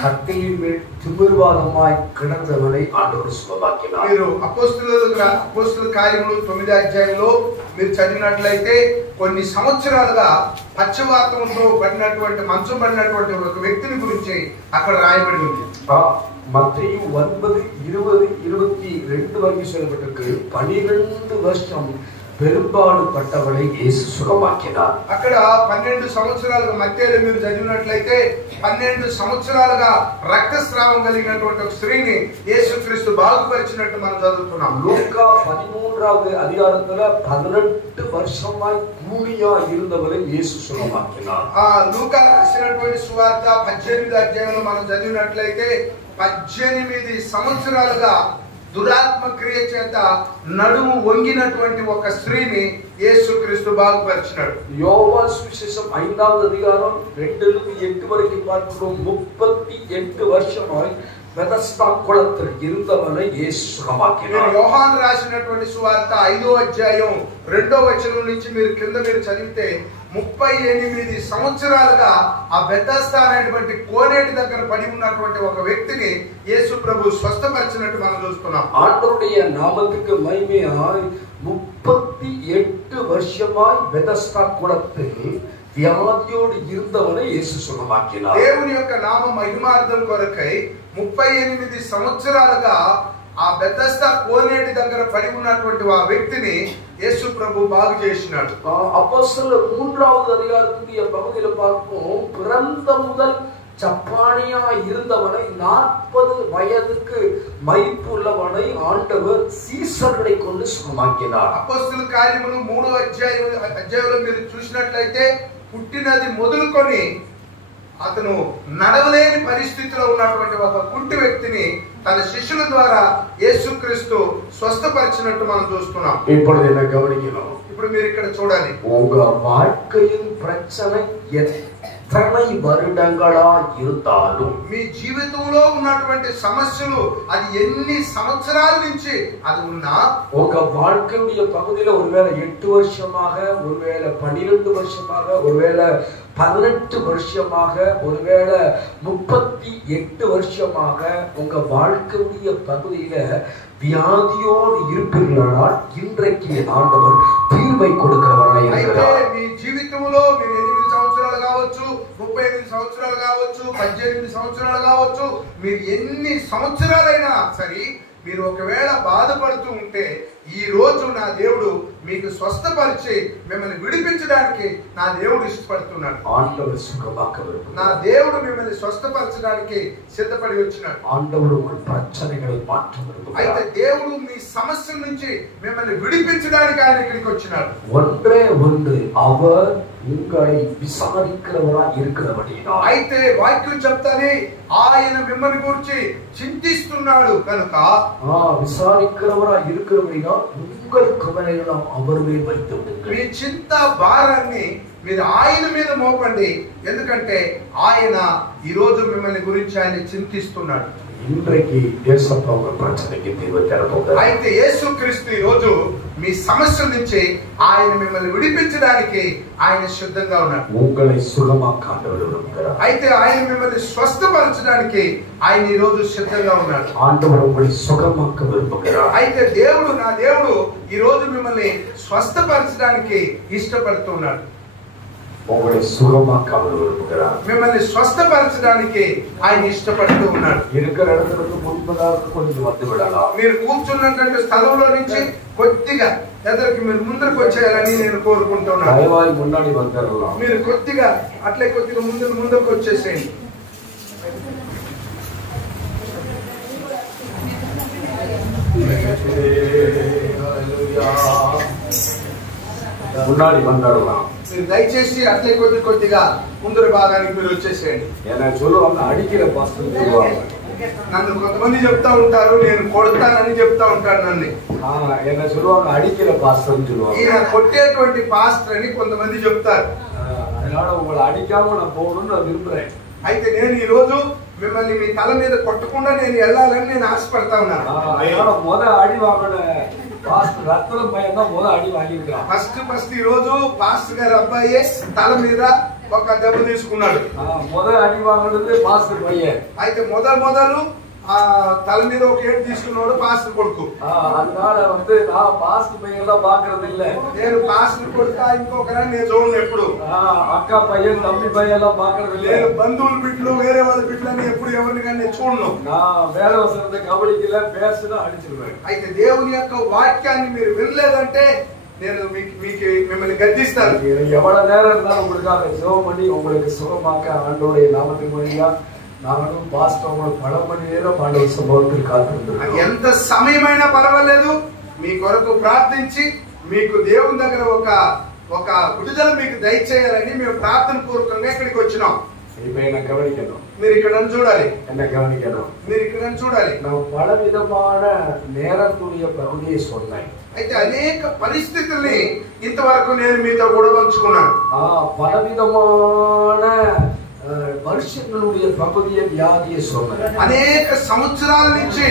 கட்டையின் மேல் திமிர்வாதமாய் கிடந்தவனை ஆண்டவர் சுகமாக்கினார். మీరు అపోస్తలుల కార్యములు 9వ అధ్యాయంలో మీరు చదివినట్లయితే కొన్ని సంవత్సరాలుగా పక్షవాతంతో మంచం పడినటువంటి ఒక వ్యక్తిని గురించి అక్కడ రాయబడి ఉంది. మత్తయి 9:20-22 వరకు சொல்லப்பட்டிருக்கு. 12 வருஷம் పెరుంబాడు పట్టబడి యేసు సుఖమాకినార్. అక్కడ 12 సంవత్సరాలుగా మత్తయిలో మీరు చదివినట్లయితే 12 సంవత్సరాలుగా రక్తస్రావం కలిగినటువంటి ఒక స్త్రీని యేసుక్రీస్తు బాగుపరిచినట్టు మనం చదువుతున్నాం. లూకా 13వ అధికారంలో 18 வருஷமாய் కూలియా இருந்தவரை యేసు సుఖమాకినార్. లూకా రాసినటువంటి సువార్త 18వ అధ్యాయంలో మనం చదివినట్లయితే 18 సంవత్సరాలుగా దురాత్మ క్రియ చేత నడుము వంగినటువంటి ఒక స్త్రీని యేసుక్రీస్తు బాగుపరిచినాడు. యోవాను సువిశేషం 5వ అధికారం 2-8 వరకు பார்க்கிறோம். 38 வருஷமாய் బెతస్దా కుళத்தில் இருந்தவனை యేసు సుఖమాకినాడు. యోహాను రాసినటువంటి సువార్త 5వ అధ్యాయం 2వ వచనం నుంచి మీరు చదివితే 38 సంవత్సరాలుగా ఆ బెతస్దా అనేటువంటి కోనేటి దగ్గర పడి ఉన్నటువంటి ఒక వ్యక్తిని యేసు ప్రభు స్వస్థపరిచినట్టు మనం చూస్తున్నాం. ஆண்டவருடைய நாமத்துக்கு மகிமையாய் 38 வருஷமாய் బెతస్దా కుళத்தில் వ్యాధిயோடு இருந்தவனை యేసు సుఖమాకినాడు. దేవుని యొక్క నామ మహిమార్థం కొరకై 38 సంవత్సరాలుగా ఆ బెతస్దా కోనేటి దగ్గర పడి ఉన్నటువంటి ఆ వ్యక్తిని యేసు ప్రభు బాగు చేసినాడు. அப்போஸ்தலர் 3வது அதிகாரத்துடைய பகுதியில பார்ப்போம். பிறந்த முதல் சப்பானியா இருந்தவனை 40 வயதுக்கு மைப்புள்ளவனை ஆண்டவர் சீசர்களை கொண்டு సుఖమాకినాడు. అపోస్తలుల కార్యములు 3వ అధ్యాయంలో మీరు చూసినట్లయితే పుట్టినది మొదలుకొని అతను నడవలేని పరిస్థితిలో ఉన్నటువంటి ఒక కుంటి వ్యక్తిని తన శిష్యుల ద్వారా యేసుక్రీస్తు స్వస్థపరిచినట్టు మనం చూస్తున్నాం. ఇప్పుడు என்ன கவனிக்கணும். ఇప్పుడు మీరు ఇక్కడ చూడాలి. உங்க வாழ்க்கையின் பிரச்சனை ఎత్తனை வருடங்களா இருந்தாலும் మీ జీవితంలో ఉన్నటువంటి సమస్యలు అది ఎన్ని సంవత్సరాల నుంచి అది ఉన్నా ఒక வாழ்க்கையுடைய பகுதியில ஒருவேளை 8 வருஷமாக, ஒருவேளை 12 வருஷமாக, ஒருவேளை 18 வருஷமாக, ஒருவேளை 38 வருஷமாக உங்க வாழ்க்கையுடைய பகுதியில వ్యాధియోడు இருப்பீர்களானால் இன்றைக்கு ஆண்டவர் தீர்வை கொடுக்கிறவராய் இருக்கிறார். మీ జీవితంలో మీరు 8 సంవత్సరాలు కావచ్చు, 38 సంవత్సరాలు కావచ్చు, 18 సంవత్సరాలు కావచ్చు, మీరు ఎన్ని సంవత్సరాలైనా సరే మీరు ఒకవేళ బాధపడుతూ ఉంటే ఈ రోజు నా దేవుడు మీకు స్వస్థపరిచి మిమ్మల్ని విడిపించడానికి నా దేవుడు ఇష్టపడుతున్నాడు. ఆండవర్ సుఖమాకవరు. నా దేవుడు మిమ్మల్ని స్వస్థపరచడానికి సిద్ధపడి వచ్చినాడు. ఆండవర్ ఉங்கள் பிரச்சனைகளை மாற்ற விரும்புகிறார். అయితే దేవుడు మీ సమస్యల నుంచి మిమ్మల్ని విడిపించడానికి ఆయన ఇక్కడికి వచ్చినాడు. ஒன்றே ஒன்று, அவர் உங்களை విసారిக்கிறవరాய் இருக்கிறபடியால். అయితే వాక్యం చెప్తాది ఆయన మిమ్మల్ని గురించి చింతిస్తున్నాడు కనుక విసారిக்கிறవరాய் இருக்கிறபடியால் உங்கள் கவலைகளை அவர் மேல் வைத்து விடுங்கள். మీ చింత భారాన్ని మీరు ఆయన మీద మోపండి, ఎందుకంటే ఆయన ఈ రోజు మిమ్మల్ని గురించి ఆయన చింతిస్తున్నాడు. இன்றைக்கு ஏசப்பா உங்க பிரச்சனைக்கு தீர்வு தரப்போகிறார். అయితే యేసుక్రీస్తు ఈ రోజు మీ సమస్యల నుంచి ఆయన మిమ్మల్ని విడిపించడానికి ఆయన సిద్ధంగా ఉన్నాడు. உங்களை సుఖమాக்க ఆండవర్ విரும்புகிறார். అయితే ఆయన మిమ్మల్ని స్వస్థపరచడానికి ఆయన ఈ రోజు సిద్ధంగా ఉన్నాడు. ఆండవర్ உங்களை సుఖమాக்க విரும்புகிறார். అయితే దేవుడు నా దేవుడు ఈ రోజు మిమ్మల్ని స్వస్థపరచడానికి ఇష్టపడుతున్నాడు. உங்களை సుఖమాக்க அவர் விரும்புகிறார். మిమ్మల్ని స్వస్థపరచడానికి ఆయన ఇష్టపడుతూ ఉన్నాడు. இருக்கிற இடத்துல இருந்து முன்பதாக கொஞ்சம் வந்து விடலாம். మీరు కూర్చున్నటువంటి స్థలంలో నుంచి కొద్దిగా ఎదురుకి మీరు ముందుకు వచ్చేయాలని నేను కోరుకుంటున్నాను. దయవాయి మున్నాడి వందరலாம். మీరు కొద్దిగా అట్లే కొద్దిగా ముందుకు వచ్చేసేయండి. முன்னாடி வந்துடலாம். మీరు దయచేసి అట్లే కొద్దిగా ముందు భాగానికి మీరు వచ్చేసేయండి. என்ன சொல்லுவாங்க, అడిగిన పాస్టర్ சொல்லுவாங்க. నన్ను కొంతమంది చెప్తా ఉంటారు, నేను కొడతానని చెప్తా ఉంటాను. నన్ను என்ன சொல்லுவாங்க, అడిగిన పాస్టర్ சொல்லுவாங்க. ఈయన కొట్టేటువంటి పాస్టర్ అని కొంతమంది చెప్తారు. அதனால உங்களை அடிக்காம நான் போகணும்னு நான் விரும்புறேன். అయితే నేను ఈ రోజు మిమ్మల్ని మీ తల మీద కొట్టకుండా నేను వెళ్ళాలని నేను ఆశపడతా ఉన్నాను. అడి వాங்கின పాస్టర్ రత్నం పైన అడి వాங்கிருக்கான். ఫస్ట్ ఈ రోజు పాస్టర్ గారి అబ్బాయి తల మీద ఒక దెబ్బ తీసుకున్నాడు. మొదలు అడి వాங்கிనది పాస్టర్ పయ్యన్. అయితే మొదలు తల మీద ఒక ఏడు తీసుకున్నాడు పాస్టర్ కొడుకు. அதனால நான் பாஸ்டர் பையன் எல்லாம் பாக்குறது இல்ல. నేను పాస్టర్ కొడుకు ఇంకొకరని నేను చూడను ఎప్పుడు. అక్క పయ్యన్ తమ్మి పయ్యన్ எல்லாம் பாக்குறது இல்ல. నేను బంధువుల బిడ్డలు వేరే వాళ్ళ బిడ్డలని ఎప్పుడు ఎవరిని కానీ నేను చూడను. నా వేరే వసరత కబడికిలా పేర్చినా అడిచిరువాడు. అయితే దేవుని యొక్క వాక్యాన్ని మీరు వినలేదంటే నేను మిమ్మల్ని గద్దిస్తాను. எவ்வளவு நேரம் இருந்தாலும் உங்களுக்காக ஜெபம் பண்ணி உங்களுக்கு சுகமாக்க ஆண்டவருடைய நாமத்தின் மூலமா நானும் பாஸ்டர் உங்களுக்கு பல மணி நேரம் ஆண்டவர் சம்பவத்தில் காத்திருந்தோம். ఎంత సమయమైనా పర్వాలేదు మీ కొరకు ప్రార్థించి మీకు దేవుని దగ్గర ఒక విడుదల మీకు దయచేయాలని మేము ప్రార్థన పూర్వకంగా ఇక్కడికి వచ్చినాం. இப்ப என்ன கவனிக்கணும், మీరు ఇక్కడ చూడాలి. என்ன கவனிக்கணும், మీరు ఇక్కడ చూడాలి. நான் பல விதமான நேரத்துடைய பகுதியை சொன்னேன். అయితే అనేక పరిస్థితుల్ని ఇంతవరకు నేను మీతో కూడా పంచుకున్నాను. பலவிதமான வருஷங்களுடைய பகுதியை வியாதியை சொன்னேன். అనేక సంవత్సరాల నుంచి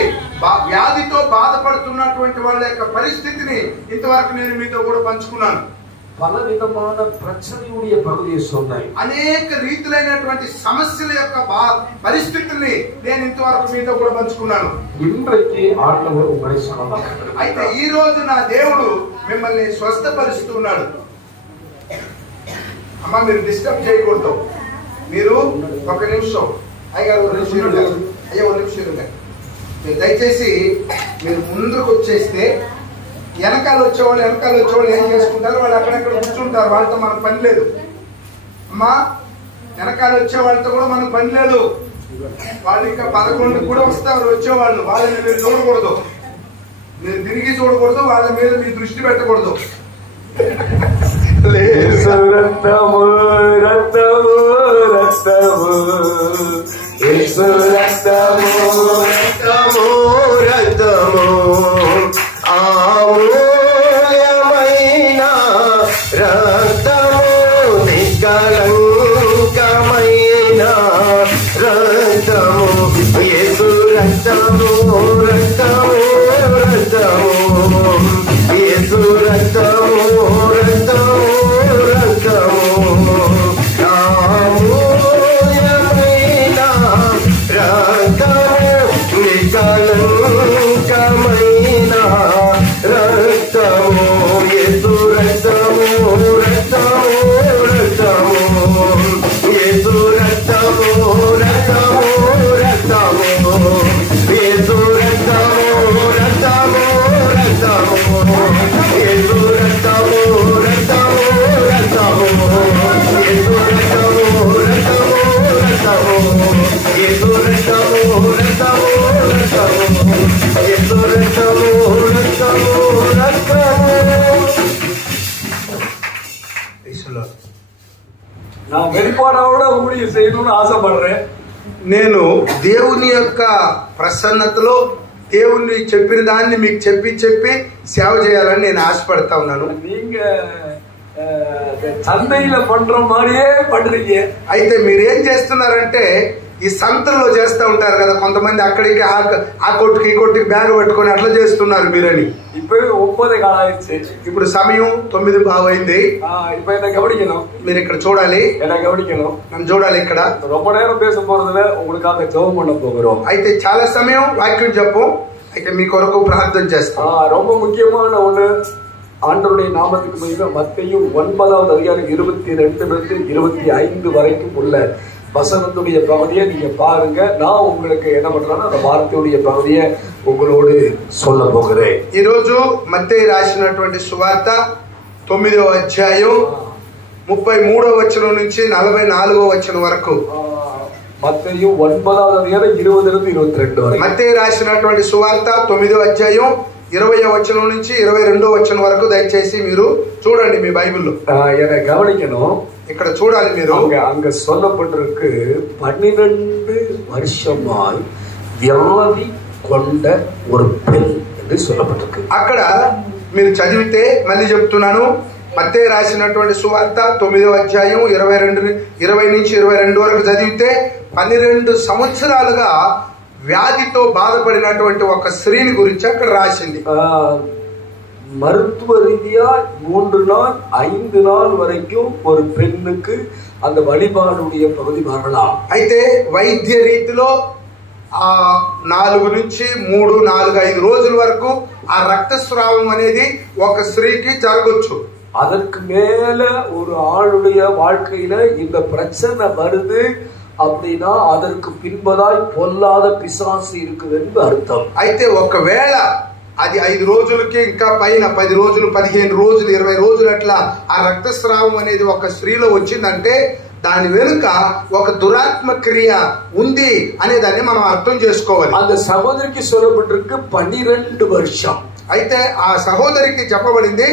వ్యాధితో బాధపడుతున్నటువంటి వాళ్ళ యొక్క పరిస్థితిని ఇంతవరకు నేను మీతో కూడా పంచుకున్నాను. பலவிதமான பிரச்சனையுடைய பகுதியை சொன்னேன். అనేక రీతులైనటువంటి సమస్యల యొక్క పరిస్థితుల్ని నేను ఇంతవరకు మీతో కూడా పంచుకున్నాను. இன்றைக்கு ஆண்டவர் உங்களை சுகமாக்குகிறார். అయితే ఈ రోజు నా దేవుడు మిమ్మల్ని స్వస్థపరుస్తున్నాడు. అమ్మా మీరు డిస్టర్బ్ చేయకూడదు. మీరు ఒక నిమిషం అయ్యగారు ఒక నిమిషం అయ్యా ఒక నిమిషం మీరు దయచేసి మీరు ముందుకు వచ్చేస్తే వెనకాల వచ్చేవాళ్ళు ఏం చేసుకుంటారు, వాళ్ళు అక్కడెక్కడ కూర్చుంటారు, వాళ్ళతో మనకు పని లేదు. అమ్మా వెనకాల వచ్చే వాళ్ళతో కూడా మనకు పని లేదు. వాళ్ళు ఇంకా 11 కూడా వస్తారు వచ్చేవాళ్ళు. వాళ్ళని మీరు చూడకూడదు, మీరు తిరిగి చూడకూడదు, వాళ్ళ మీద మీ దృష్టి పెట్టకూడదు. రక్తము రక్తము రక్తము యేసు రక్తము రక్తము రక్తము అమూల్యమైన రక్తము నిష్కళంకమైన రక్తము యేసు రక్తము రక్తము రక్తము యేసు రక్తము రక్తము రక్తము అమూల్యమైన రక్తము నిష్కళంకమైన రక్తము యేసు రక్తము రక్తము రక్తము యేసు రక్తము రక్తము రక్తము యేసు రక్తము రక్తము రక్తము యేసు రక్తము రక్తము రక్తము యేసు రక్తము రక్తము రక్తము యేసు రక్తము రక్తము రక్తము యేసు రక్తము రక్తము రక్తము. நான் வெளிப்பாடோட ஊழியம் செய்யணும்னு ஆசைப்படுறேன். నేను దేవుని యొక్క ప్రసన్నతలో దేవుని చెప్పిన దాన్ని మీకు చెప్పి సేవ చేయాలని నేను ఆశపడతా ఉన్నాను. நீங்க சந்தையில பண்ற மாதிரியே பண்றீங்க. అయితే మీరు ఏం చేస్తున్నారంటే ఈ సంతల్లో చేస్తూ ఉంటారు కదా కొంతమంది, అక్కడికి ఆ కొట్టుకి ఈ కొట్టుకి బ్యాగ్ పట్టుకొని అట్లా చేస్తున్నారు మీరని. ఇప్పుడు 9 కాలం ఆయిடுச்சு. ఇప్పుడు సమయం 9 బాగైంది. இப்போ என்ன கவனிக்கணும், మీరు ఇక్కడ చూడాలి, என்ன கவனிக்கணும், నన్ను చూడాలి. ఇక్కడ ரொம்ப நேரம் பேச போறதுல உங்களுக்காக ஜெபம் பண்ண போகிறோம். అయితే చాలా సమయం వాక్యం చెప్పం, అయితే మీ కొరకు ప్రార్థన చేస్తాం. ரொம்ப முக்கியமான ஒண்ணு, ஆண்டவருடைய நாமத்துக்கு மகிமை. மத்தேயு 9வது அதிகாரம் 22 25 வரைக்கும் உள்ள வசனத்துடைய பகுதியை நீங்க பாருங்க. நான் உங்களுக்கு என்ன பண்றேன்னா அந்த வார்த்தையுடைய பகுதியை உங்களோடு சொல்ல போகிறேன். ఈ రోజు మత్తయి రాసినటువంటి సువార్త 9వ అధ్యాయం 33వ వచనం నుంచి 44వ వచనం వరకు. మత్తయి 9వ అధ్యాయం 20 నుండి 22 వరకు. మత్తయి రాసినటువంటి సువార్త 9వ అధ్యాయం 20వ వచనం నుంచి 22వ వచనం వరకు దయచేసి మీరు చూడండి మీ బైబిల్లో. கவனிக்கணும், ఇక్కడ చూడాలి మీరు. அங்க சொல்லப்பட்டிருக்கு 12 வருஷமாய் வியாதி கொண்ட ஒரு பெண் என்று சொல்லப்பட்டிருக்கு. అక్కడ మీరు చదివితే మళ్ళీ చెప్తున్నాను, మత్తయి రాసినటువంటి సువార్త 9వ అధ్యాయం 20 నుంచి 22 వరకు చదివితే 12 సంవత్సరాలుగా వ్యాధితో బాధపడినటువంటి ఒక స్త్రీని గురించి అక్కడ రాసింది. மருத்துவ ரீதியா 3 நாள் 5 நாள் வரைக்கும் ஒரு பெண்ணுக்கு அந்த வழிபாடுடைய பகுதி வரலாம். అయితే వైద్య రీతిలో 4 నుంచి 3, 4, 5 రోజుల వరకు ఆ రక్తస్రావం అనేది ఒక స్త్రీకి జరగొచ్చు. அதற்கு மேல ஒரு ஆளுடைய வாழ்க்கையில இந்த பிரச்சனை வருது அப்படின்னா அதற்கு பின்பதாய் பொல்லாத பிசாசு இருக்குதுன்னு அர்த்தம். అయితే ఒకవేళ అది 5 రోజులకి ఇంకా పైన 10 రోజులు 15 రోజులు 20 రోజులు అట్లా ఆ రక్తస్రావం అనేది ఒక స్త్రీలో వచ్చిందంటే దాని వెనుక ఒక దురాత్మ క్రియ ఉంది అనే దాన్ని మనం అర్థం చేసుకోవాలి. அந்த சகோதரிக்கு சொல்லப்பட்டிருக்கு 12 வருஷம். అయితే ఆ సహోదరికి చెప్పబడింది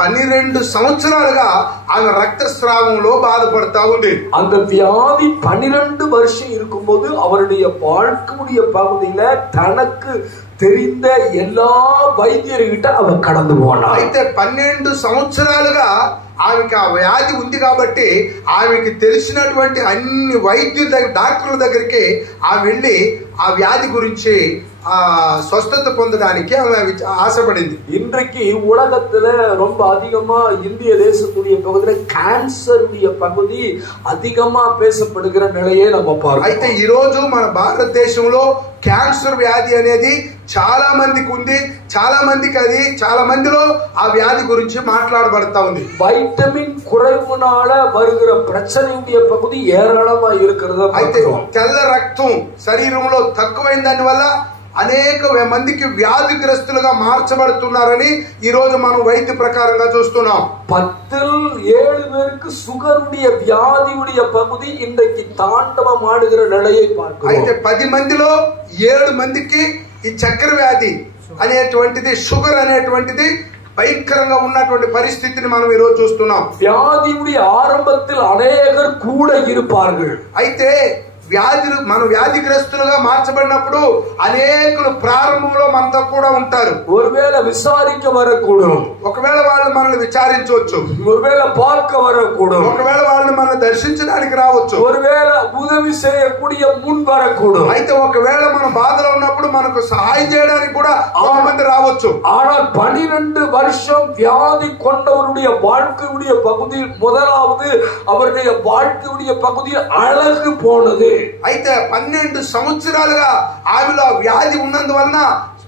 12 సంవత్సరాలుగా ఆమె రక్తస్రావంలో బాధపడతా ఉంది. அந்த வியாதி 12 வருஷம் இருக்கும்போது அவருடைய வாழ்க்கையுடைய பகுதியில தனக்கு தெரிந்த எல்லா వైద్యురిగిట அவ கடந்து போனாள். అయితే 12 సంవత్సరాలుగా ఆమెకి ఆ వ్యాధి ఉంది కాబట్టి ఆమెకి తెలిసినటువంటి అన్ని వైద్యుల దగ్గర డాక్టర్ల దగ్గరికి ఆమె వెళ్ళి ఆ వ్యాధి గురించి స్వస్థత పొందడానికి ఆమె ఆశపడింది. இன்றைக்கு உலகத்துல ரொம்ப அதிகமா இந்திய தேசத்துடைய பகுதியில கேன்சருடைய பகுதி அதிகமா பேசப்படுகிற நிலையே நம்ம பார்க்கிறோம். అయితే ఈ రోజు మన భారతదేశంలో క్యాన్సర్ వ్యాధి అనేది చాలా మందికి ఉంది. చాలా మందికి అది చాలా మందిలో ఆ వ్యాధి గురించి మాట్లాడబడతా ఉంది. వైటమిన్ కుறைவுனால வருகிற பிரச்சனையுடைய பகுதி ஏராளமா இருக்கிறது. అయితే తెల్ల రక్తం శరీరంలో తక్కువైన దాని వల్ల అనేక మందికి వ్యాధిగ్రస్తులుగా మార్చబడుతున్నారని ఈ రోజు మనం వైద్య ప్రకారంగా చూస్తున్నాం. 10-7 பேருக்கு சுகருடைய வியாதியுடைய பகுதி இன்றைக்கு தாண்டவம் ஆடுகிற நிலையை பார்க்கிறோம். అయితే 10 మందిలో 7 మందికి ఈ చక్కెర వ్యాధి అనేటువంటిది షుగర్ అనేటువంటిది భయంకరంగా ఉన్నటువంటి పరిస్థితిని మనం ఈ రోజు చూస్తున్నాం. వ్యాధిயுடைய ஆரம்பத்தில் அநேகர் கூட இருப்பார்கள். అయితే మనం వ్యాధిగ్రస్తులుగా మార్చబడినప్పుడు అనేకులు ప్రారంభంలో మనతో కూడా ఉంటారు. ஒருவேளை விசாரிக்க வரக்கூடும், ఒకవేళ వాళ్ళు మనల్ని విచారించవచ్చు, ஒருவேளை பார்க்க வரக்கூடும், ఒకవేళ వాళ్ళని మనం దర్శించడానికి రావచ్చు, ஒருவேளை உதவி செய்யக்கூடிய முன் வரக்கூடும். అయితే ఒకవేళ మనం బాధలో ఉన్నప్పుడు మనకు సహాయం చేయడానికి కూడా కొంతమంది రావచ్చు. ஆனால் 12 வருஷம் வியாதி கொண்டவருடைய வாழ்க்கையுடைய பகுதியில் முதலாவது அவருடைய வாழ்க்கையுடைய பகுதியில் அழகு போனது. అయితే 12 సంవత్సరాలుగా ఆమెలో వ్యాధి ఉన్నందువలన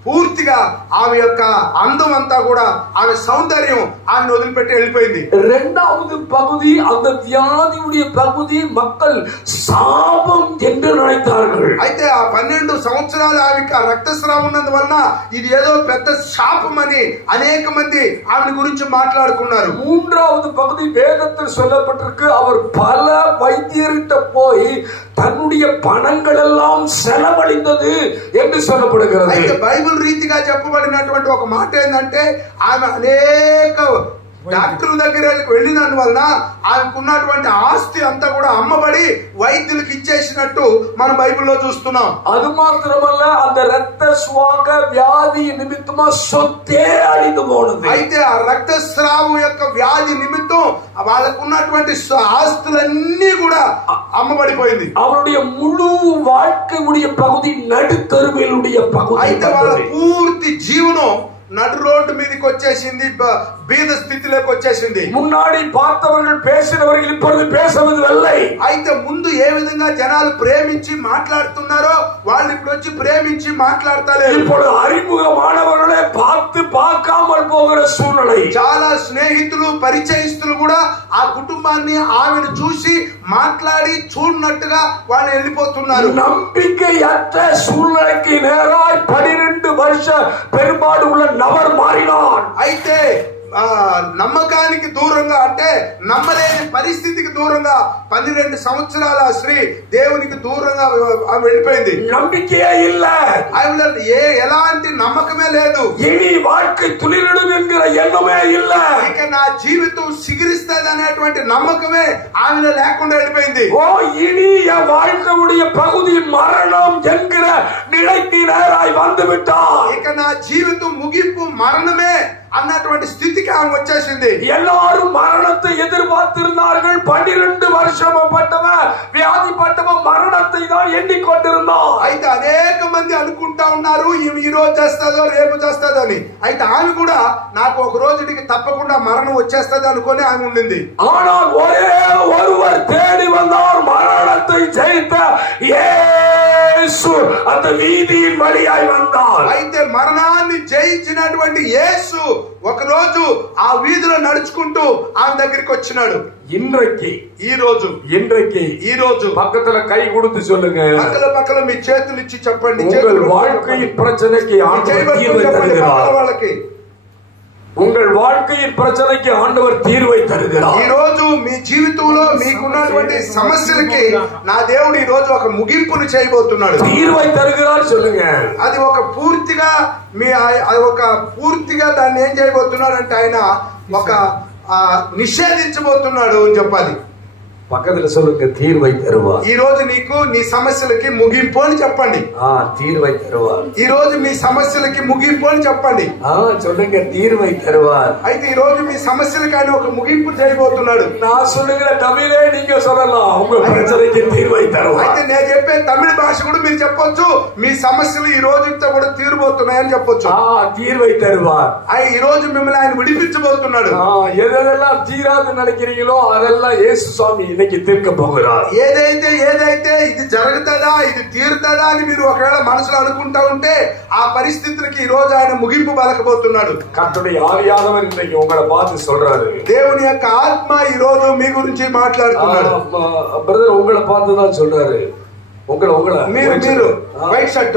పూర్తిగా ఆమె యొక్క అందం అంతా కూడా ఆమె సౌందర్యం ఆమెను వదిలిపెట్టి వెళ్ళిపోయింది. இரண்டாவது பகுதி அந்த வியாதியுடைய பகுதி மக்கள் சாபம் என்று நினைத்தார்கள். అయితే ఆ 12 సంవత్సరాలు ఆమెకు రక్తస్రావం ఉన్నందువలన ఇది ఏదో పెద్ద శాపం అని అనేక మంది ఆమె గురించి మాట్లాడుకున్నారు. மூன்றாவது பகுதி வேதத்தில் சொல்லப்பட்டிருக்கு, அவர் பல வைத்தியர்கிட்ட போய் தன்னுடைய பணங்கள் எல்லாம் செலவழிந்தது என்று சொல்லப்படுகிறது. అయితే బైబిల్ రీతిగా చెప్పబడినటువంటి ఒక మాట ఏంటంటే ఆమె అనేక డాక్టర్ల దగ్గర వెళ్ళినందువలన ఆమెకున్నటువంటి ఆస్తి అంతా కూడా అమ్మబడి వైద్యులకు ఇచ్చేసినట్టు మనం బైబిల్లో చూస్తున్నాం. அது மாத்திரமல்ல, அந்த ரத்த சுவாக வியாதி நிமித்தமா சொத்தே அழிந்து போனது. అయితే ఆ రక్తస్రావం యొక్క వ్యాధి నిమిత్తం వాళ్ళకున్నటువంటి ఆస్తులన్నీ కూడా అమ్మబడిపోయింది. அவருடைய முழு வாழ்க்கையுடைய பகுதி நடுத்தருவிலுடைய பகுதி. అయితే వాళ్ళ పూర్తి జీవనం నడు రోడ్డు మీదకి వచ్చేసింది, బీద స్థితిలోకి వచ్చేసింది. முன்னாடி பார்த்தவர்கள் பேசினவர்கள் இப்பொழுது பேசுவதில்லை. అయితే ముందు ఏ విధంగా జనాలు ప్రేమించి మాట్లాడుతున్నారో వాళ్ళు ఇప్పుడు వచ్చి ప్రేమించి మాట్లాడతారు. ఇప్పుడు அறிமுகமானவர்களே பார்த்து பார்க்காமல் போகிற சூழ்நிலை. చాలా స్నేహితులు పరిచయస్తులు కూడా ఆ కుటుంబాన్ని ఆమెను చూసి మాట్లాడి చూడనట్టుగా వాళ్ళు వెళ్ళిపోతున్నారు. நம்பிக்கையற்ற சூழ்நிலைக்கு நேராய் 12 வருஷ பெரும்பாடு உள்ள நபர் மாறினார். అయితే నమ్మకానికి దూరంగా అంటే నమ్మలేని పరిస్థితికి దూరంగా 12 సంవత్సరాల స్త్రీ దేవునికి దూరంగా వెళ్ళిపోయింది. నమ్మకమే இல்ல, ఎలాంటి నమ్మకమే లేదు. ఇని வாழ்க்கை துளிரிடும் என்கிற எண்ணமே இல்ல. ఇక నా జీవితం సిగిరిస్తది అనేటువంటి నమ్మకమే ఆమెలో లేకుండా వెళ్ళిపోయింది. ఓ ఇని வாழ்க்கையுடைய பகுதி மரணம் என்கிற நிலைக்கு நேராய் வந்து விட்டார். ఇక నా జీవితం ముగింపు మరణమే అన్నటువంటి స్థితికి ఆమె వచ్చేసింది. எல்லாரும் மரணத்தை எதிர்பார்த்திருந்தார்கள். 12 வருஷம் பட்டவன், வியாதிப்பட்டவன் மரணத்தை தான் எண்ணிக்கொண்டிருந்தான். అయితే అనేక మంది అనుకుంటా ఉన్నారు ఈమె ఈ రోజు చేస్తుందో రేపు చేస్తుందో అని. అయితే ఆమె కూడా నాకు ఒక రోజుకి తప్పకుండా మరణం వచ్చేస్తుంది అనుకొని ఆమె ఉండింది. ஆனால் ஒரே ஒருவர் தேடி வந்தார், மரணத்தை ஜெயித்த இயேசு அந்த வீதியின் வழியாய் வந்தார். అయితే మరణాన్ని జయించినటువంటి యేసు ఒక రోజు ఆ వీధిలో నడుచుకుంటూ ఆమె దగ్గరికి వచ్చినాడు. இன்றைக்கு ఈ రోజు பக்கத்துல கை கொடுத்து சொல்லுங்க, పక్కల మీ చేతులు ఇచ్చి చెప్పండి, உங்கள் வாழ்க்கையின் பிரச்சனைக்கு ஆண்டவர் தீர்வை தருகிறார். వాళ్ళకి உங்கள் வாழ்க்கையின் பிரச்சனைக்கு ஆண்டவர் தீர்வை தருகிறார். ఈ రోజు మీ జీవితంలో మీకున్నటువంటి సమస్యలకి నా దేవుడు ఈ రోజు ఒక ముగింపును చేయబోతున్నాడు. தீர்வை தருகிறார் சொல்லுங்க. అది ఒక పూర్తిగా దాన్ని ఏం చేయబోతున్నాడు అంటే ఆయన ఒక నిషేధించబోతున్నాడు అని చెప్పాలి. பக்கத்துல சொல்லுங்க, தீர்வை தருவார். ఈ రోజు నీకు నీ సమస్యలకి ముగింపు అని చెప్పండి. தீர்வை தருவார். ఈ రోజు మీ సమస్యలకి ముగింపు అని చెప్పండి. சொல்லுங்க, தீர்வை தருவார். అయితే ఈ రోజు మీ సమస్యలకి ఆయన ఒక ముగింపు చేయబోతున్నాడు. நான் சொல்லுகிற தமிழே நீங்க சொல்லலாம், உங்க பிரச்சனைக்கு தீர்வை தருவார். అయితే నేను చెప్పే తమిళ భాష కూడా మీరు చెప్పొచ్చు, మీ సమస్యలు ఈ రోజుతో కూడా తీరుబోతున్నాయని చెప్పొచ్చు. தீர்வை தருவார். ఈ రోజు మిమ్మల్ని ఆయన విడిపించబోతున్నాడు. எதெல்லாம் தீராது நினைக்கிறீங்களோ அதெல்லாம் இயேசு சுவாமி இன்னைக்கு தீர்க்க போகிறார். ఏదైతే ఇది జరుగుతుందా ఇది తీరుతుందా అని మీరు ఒకవేళ మనసులో అనుకుంటా ఉంటే ఆ పరిస్థితులకి ఈ రోజు ఆయన ముగింపు పలకబోతున్నాడు. கர்த்தருடைய ஆவியானவர் இன்னைக்கு உங்களை பார்த்து சொல்றாரு, దేవుని యొక్క ఆత్మ ఈ రోజు మీ గురించి మాట్లాడుతున్నాడు. బ్రదర్ உங்களை பார்த்து தான் சொல்றாரு. మీరు వైట్ షర్ట్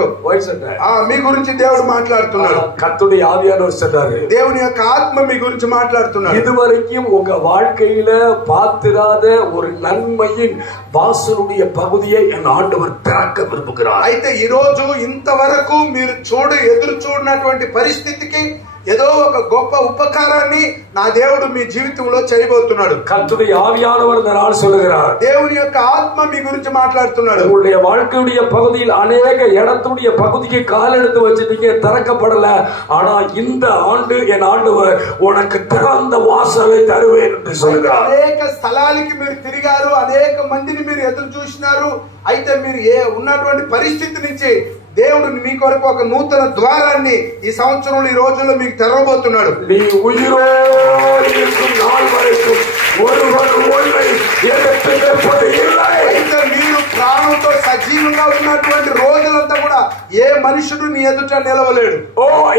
మీ గురించి దేవుడు మాట్లాడుతున్నాడు. கர்த்தருடைய ஆவியானவர் சொல்றாரு, దేవుని యొక్క ఆత్మ మీ గురించి మాట్లాడుతున్నాడు. இதுவரைக்கும் உங்க வாழ்க்கையில பார்த்திராத ஒரு நன்மையின் வாசலுடைய பகுதியை என் ஆண்டவர் திறக்க விரும்புகிறார். అయితే ఈ రోజు ఇంతవరకు మీరు ఎదురు చూడనటువంటి పరిస్థితికి ఏదో ఒక గొప్ప ఉపకారాన్ని నా దేవుడు మీ జీవితంలో చేయబోతున్నాడు. கர்த்தருடைய ஆவியானவர் இந்த நாள் சொல்லுகிறார், దేవుని యొక్క ఆత్మ మీ గురించి మాట్లాడుతున్నాడు. உங்களுடைய வாழ்க்கையுடைய பகுதியில் அநேக இடத்துடைய பகுதிக்கு கால் எடுத்து வச்சிட்டீங்க, திறக்கப்படல. ஆனா இந்த ஆண்டு என் ஆண்டவர் உனக்கு திறந்த வாசலை தருவேன் என்று சொல்லுகிறார். అనేక స్థలాలకి మీరు తిరిగారు, అనేక మందిని మీరు ఎదురు చూసినారు. అయితే మీరు ఉన్నటువంటి పరిస్థితి నుంచి దేవుడు మీ కొరకు ఒక నూతన ద్వారాన్ని ఈ సంవత్సరంలో ఈ రోజుల్లో మీకు తెరవబోతున్నాడు. నీ ఉయిరోడు இருக்கும் நாள் வரைக்கும் ஒருவர் உன்னை எதிர்த்து நிற்பது இல்லை. అయితే మీరు ప్రాణంతో సజీవంగా ఉన్నటువంటి రోజులంతా కూడా ఏ మనుషుడు నీ ఎదుట నిలవలేడు.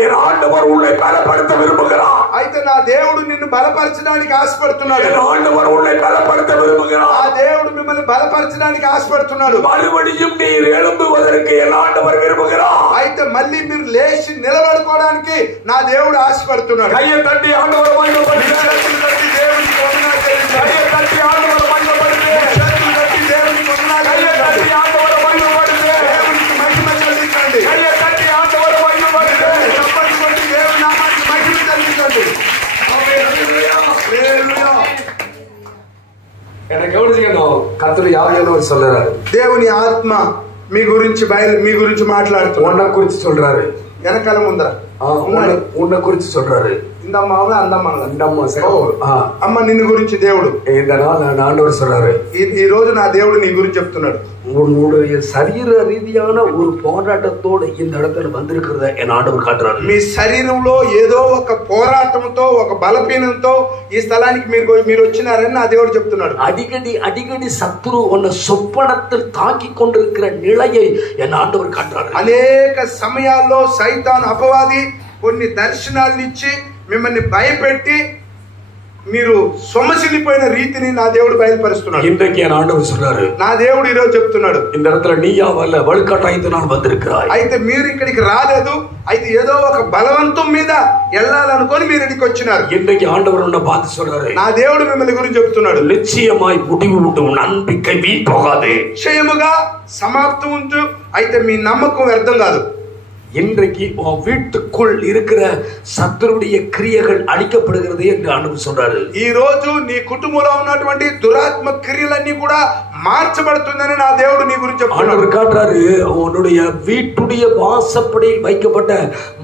என் ஆண்டவர் உன்னை பலப்படுத்த விரும்புகிறார். అయితే నా దేవుడు నిన్ను బలపరచడానికి ఆశపడుతున్నాడు. என் ஆண்டவர் உன்னை பலப்படுத்த விரும்புகிறார். ఆ దేవుడు మిమ్మల్ని బలపరచడానికి ఆశపడుతున్నాడు. மறுபடியும் நீர் எழும்புவதற்கு என் ஆண்டவர் விரும்புகிறார். అయితే మళ్ళీ మీరు లేచి నిలబడుకోవడానికి నా దేవుడు ఆశపడుతున్నాడు. கையை తట్టి ஆண்டவர் மகிமைப்படுத்து. దేవునికి వందనాలు చెల్లించండి. கையை తట్టి ஆண்டவர் மகிமைப்படுத்து. చేతులు కట్టి దేవునికి వందనాలు கையை తట్టి ఆண்டவர் మహిమపడుతు. దేవునికి మహిమ చెల్లించండి. கையை తట్టి ఆண்டவர் మహిమపడుతు. చప్పట్లు కొట్టి దేవుని నామానికి మహిమ చెల్లించండి. எனக்கு கவனிச்சுக்கணும், கர்த்தருடைய ஆவியானவர் சொல்றாரு, దేవుని ఆత్మ మీ గురించి మాట్లాడుతున్నాడు. உன்னை குறிச்சு சொல்றாரு. వెనకాల ముందర உன்னை குறிச்சு சொல்றாரு. ఇందమ్మ అమ్మ నిన్ను గురించి దేవుడు இந்த நாள் ஆண்டவர் சொல்றாரு, ఈ రోజు నా దేవుడు నీ గురించి చెప్తున్నాడు. உன்னுடைய சரீர ரீதியான ஒரு போராட்டத்தோடு இந்த இடத்துல வந்திருக்கிறத என் ஆண்டவர் காட்டுறாரு. మీ శరీరంలో ఏదో ఒక పోరాటంతో ఒక బలహీనంతో ఈ స్థలానికి మీరు వచ్చినారని నా దేవుడు చెప్తున్నాడు. அடிக்கடி சத்துரு உன்னை சொப்பனத்தில் தாக்கி கொண்டிருக்கிற நிலையை என் ஆண்டவர் காட்டுறாரு. అనేక సమయాల్లో సైతాను అపవాది కొన్ని దర్శనాలను ఇచ్చి మిమ్మల్ని భయపెట్టి మీరు సొమ్మసిల్లిపోయిన రీతిని నా దేవుడు బయలుపరుస్తున్నాడు. இன்றைக்கு என் ஆண்டவர் சொல்றாரு, నా దేవుడు ఈ రోజు చెప్తున్నాడు, இந்த இடத்துல நீயா வரல, வலுக்கட்டாயத்தினால் வந்திருக்கிறாய். అయితే మీరు ఇక్కడికి రాలేదు, అయితే ఏదో ఒక బలవంతం మీద వెళ్ళాలనుకొని మీరు ఇక్కడికి వచ్చినారు. இன்றைக்கு ஆண்டவர் உன்னை பார்த்து சொல்றாரு, నా దేవుడు మిమ్మల్ని గురించి చెప్తున్నాడు, நிச்சயமாய் முடிவு உண்டு, உன் நம்பிக்கை வீண் போகாது. నిశ్చయముగా సమాప్తం ఉంటూ అయితే మీ నమ్మకం వ్యర్థం కాదు. இன்றைக்கு உன் வீட்டுக்குள் இருக்கிற சத்துருடைய கிரியைகள் அழிக்கப்படுகிறது என்று ஆண்டவர் சொல்றாரு. ఈ రోజు నీ కుటుంబంలో ఉన్నటువంటి దురాత్మ క్రియలన్నీ కూడా మార్చబడుతుందని నా దేవుడు నీ గురించి చెప్తున్నాడు. காட்டுறாரு, உன்னுடைய வீட்டுடைய வாசப்படியில் வைக்கப்பட்ட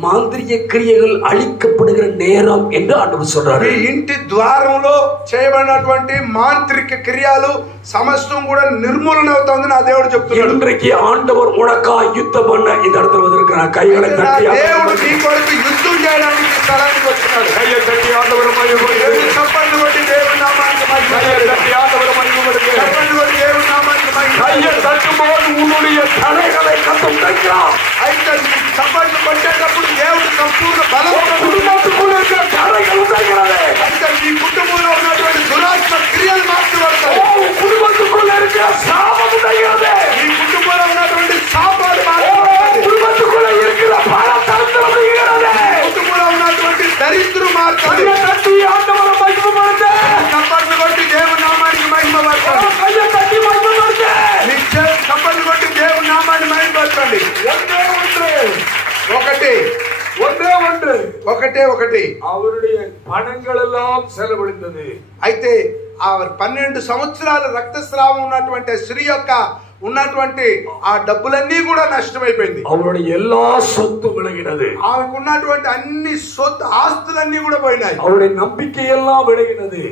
மாந்திரிக கிரியைகள் அழிக்கப்படுகிற நேரம் என்று ஆண்டவர் சொல்றாரு. మీ ఇంటి ద్వారంలో చేయబడినటువంటి మాంత్రిక క్రియలు సమస్తం కూడా నిర్మూలన అవుతుంది నా దేవుడు చెప్తున్నాడు. இன்றைக்கு ஆண்டவர் உனக்கா யுத்தம் பண்ண இந்த இடத்துல வந்திருக்கிறார். கைகளை தட்டி దేవుడు నీ కొరకు యుద్ధం చేయడానికి స్థలానికి వచ్చినాడు. கையை தட்டி ஆண்டவர் மகிமைப்படுத்து. చప్పట్లు కొట్టి దేవుని నామానికి கையை தட்டி ஆண்டவர் மகிமைப்படுத்து. చప్పట్లు కొట్టి దేవుని నామానికి கையை தட்டும்போது உன்னுடைய தடைகளை கத்து உடைக்கிறார். అయితే చప్పట్లు కొట్టేటప్పుడు దేవుడు సంపూర్ణ బలం குடும்பத்துக்குள்ள இருக்கிற தடைகள் உடைக்கிறது. అయితే నీ కుటుంబంలో ఉన్నటువంటి దురాత్మ క్రియలు మార్చబడతాయి. குடும்பத்துக்குள்ள இருக்கிற சாபம் உடைகிறது. నీ కుటుంబంలో ఉన్నటువంటి శాపాలు మార్చబడతాయి. குடும்பத்துக்குள்ள இருக்கிற பலத்தரம் உடைகிறது. కుటుంబంలో ఉన్నటువంటి దరిద్రం మార్చాలి. கையை தட்டி ஆண்டவரை மகிமைப்படுத்து. చప్పట్లు కొట్టి దేవుని నామానికి మహిమ పరచండి. கையை தட்டி மகிமைப்படுத்து. చప్పట్లు కొట్టి దేవుని నామాన్ని మహిమపరచండి. ஒன்றே ஒன்று, ఒకటి ஒன்றே ஒன்று, ఒకటే ఒకటి அவருடைய பணங்கள் எல்லாம் செலவழிந்தது. అయితే ఆ 12 సంవత్సరాల రక్తస్రావం ఉన్నటువంటి స్త్రీ యొక్క ఉన్నటువంటి ఆ డబ్బులన్నీ కూడా నష్టమైపోయింది. அவருடைய எல்லா சொத்து விலகினது. ఆమెకు ఉన్నటువంటి అన్ని సొత్తు ఆస్తులన్నీ కూడా పోయినాయి. அவருடைய நம்பிக்கை எல்லாம் விலகினது.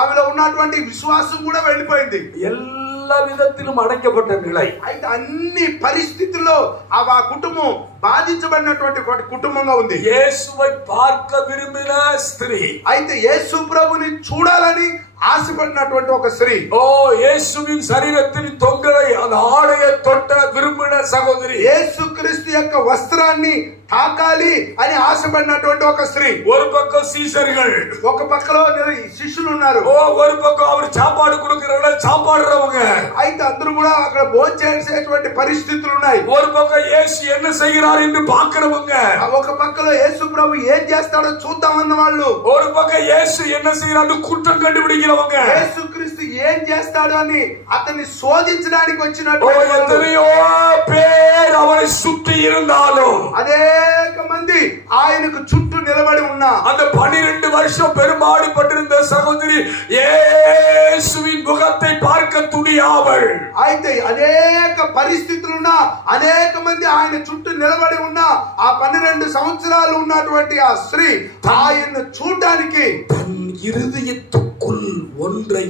ఆమెలో ఉన్నటువంటి విశ్వాసం కూడా వెళ్ళిపోయింది. எல்லா விதத்திலும் அடைக்கப்பட்ட நிலை. అయితే అన్ని పరిస్థితుల్లో ఆ కుటుంబం బాధించబడినటువంటి కుటుంబంగా ఉంది. இயேசுவை பார்க்க விரும்பின ஸ்திரீ, అయితే యేసు ప్రభుని చూడాలని ఆశపడినటువంటి ఒక స్త్రీ, ஓ இயேசுவின் சரீரத்தின் தொங்கலை அந்த ஆடையை தொட்ட விரும்பின சகோதரி, యేసు క్రీస్తు యొక్క వస్త్రాన్ని తాకాలి అని ఆశపడినటువంటి ఒక స్త్రీ. ஒரு பக்கம் சீசர்கள், ఒక పక్కలో శిష్యులు ఉన్నారు. ஓ ஒரு பக்கம் அவர் சாப்பாடு கொடுக்கறவங்க சாப்பாடுறவங்க, అయితే అందరూ కూడా అక్కడ భోంచేసేటువంటి పరిస్థితులు ఉన్నాయి. ஒரு பக்கம் இயேசு என்ன செய்கிறார் என்று பார்க்கிறவங்க, ఒక పక్కలో యేసు ప్రభు ఏం చేస్తాడో చూద్దామన్న వాళ్ళు, ஒரு பக்கம் இயேசு என்ன செய்கிறார் కుట్రం కண்டுபிடிக்கிறவங்க, యేసు క్రీస్తు ఏం చేస్తాడు అని అతన్ని శోధించడానికి ஓ వచ్చినటువంటి எத்தனையோ பேர் அவரை சுற்றி இருந்தாலும் అనేక మంది ఆయనకు చుట్టూ నిలబడి ఉన్నా அந்த 12 வருஷம் பெரும்பாடுபட்டிருந்த சகோதரி இயேசுவின் முகத்தை பார்க்க துணியாமல், అయితే అనేక పరిస్థితులున్నా అనేక మంది ఆయన చుట్టూ నిలబడి ఉన్నా ఆ 12 సంవత్సరాలు ఉన్నటువంటి ఆ స్త్రీ ఆయన్ను చూడడానికి தன் இருதயத்துக்குள் ஒன்றை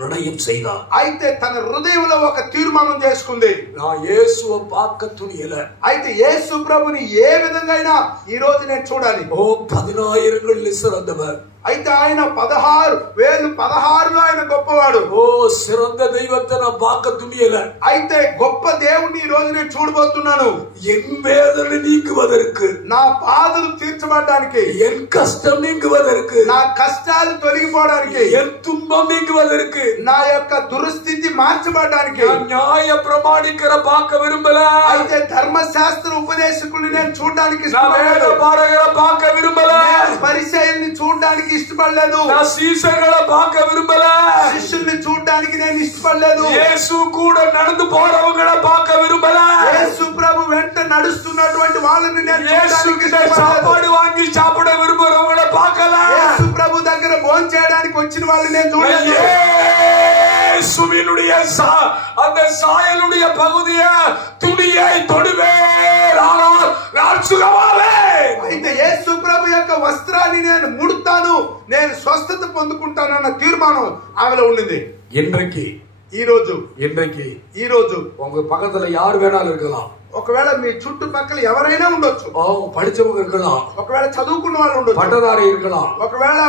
நிர்ணயம் செய்தார். అయితే తన హృదయంలో ఒక తీర్మానం చేసుకుంది. நான் இயேசுவை பார்க்க துணியல. అయితే యేసు ప్రభుని ఏ విధంగా ఈ రోజు నేను చూడాలి. ஓ 10,000 சிறந்தவர். అయితే ఆయన 16,000 ఆయన గొప్పవాడు. ஓ சிறந்த தெய்வத்தை நான் பார்க்க துணியல. అయితే గొప్ప దేవుణ్ణి ఈ రోజు నేను చూడబోతున్నాను. என் வேதனை நீங்குவதற்கு, నా బాధలు తీర్చబడడానికి, என் கஷ்டம் நீங்குவதற்கு, నా కష్టాలు తొలగిపోవడానికి, என் துன்பம் நீங்குவதற்கு, నా యొక్క దురస్థితి మార్చబడడానికి, நான் நியாய பிரமாணிக்கிற பார்க்க விரும்பல. అయితే ధర్మశాస్త్ర ఉపదేశకుల్ని నేను చూడడానికి நான் ఇష్టపడలేదు. வேத பாரகரை பார்க்க விரும்பல. పరిచయాన్ని చూడడానికి ఇష్టపడలేదు. நான் சீசர்களை பார்க்க விரும்பல. శిష్యుల్ని చూడడానికి నేను ఇష్టపడలేదు. இயேசு கூட நடந்து போறவங்களை பார்க்க விரும்பல. యేసు ప్రభు వెంట నడుస్తున్నటువంటి వాళ్ళని నేను இயேசு చూడడానికి கிட்ட ఇష్టపడలేదు. சாப்பாடு வாங்கி சாப்பிட விரும்புறவங்களை பார்க்கல. యేసు ప్రభు దగ్గర భోజనం చేయడానికి వచ్చిన వాళ్ళని నేను చూడలేదు. இயேசுவினுடைய அந்த சாயலுடைய பகுதியை துணியை தொடுவேன், ஆனால் நான் சுகமாவேன். అయితే యేసు ప్రభు యొక్క వస్త్రాన్ని నేను ముడతాను, నేను స్వస్థత పొందుకుంటానన్న తీర్మానం ఆమెలో ఉండింది. இன்றைக்கு ఈ రోజు உங்க பக்கத்துல யார் வேணாலும் இருக்கலாம். ఒకవేళ మీ చుట్టుపక్కల ఎవరైనా ఉండొచ్చు. படிச்சவங்க இருக்கலாம், ఒకవేళ చదువుకున్న వాళ్ళు ఉండొచ్చు, பட்டதாரி இருக்கலாம், ఒకవేళ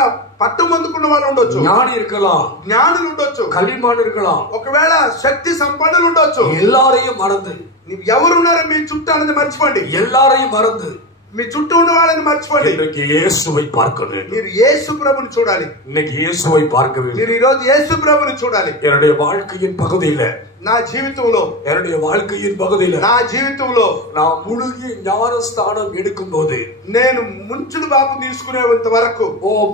పట్టం అందుకున్న వాళ్ళు ఉండొచ్చు, ஞானி இருக்கலாம், జ్ఞానులు ఉండొచ్చు, கல்விமான் இருக்கலாம். ఒకవేళ శక్తి సంపన్నులు ఉండొచ్చు. எல்லாரையும் மறந்து, నీవు ఎవరున్నారో మీ చుట్టూ అనేది మర్చిపోండి. எல்லாரையும் மறந்து మీ చుట్టూ ఉన్న వాళ్ళని మర్చిపోండి. இன்றைக்கு இயேசுவை பார்க்க வேண்டும். మీరు యేసు ప్రభుని చూడాలి. இன்னைக்கு இயேசுவை பார்க்க வேண்டும். మీరు ఈ రోజు యేసు ప్రభుని చూడాలి. என்னுடைய வாழ்க்கையின் பகுதியில నా జీవితంలో என்னுடைய வாழ்க்கையின் பகுதியில నా జీవితంలో நான் முழுகி ஞானஸ்தானம் எடுக்கும் போது నేను ముంచుడు బాపు తీసుకునేంత వరకు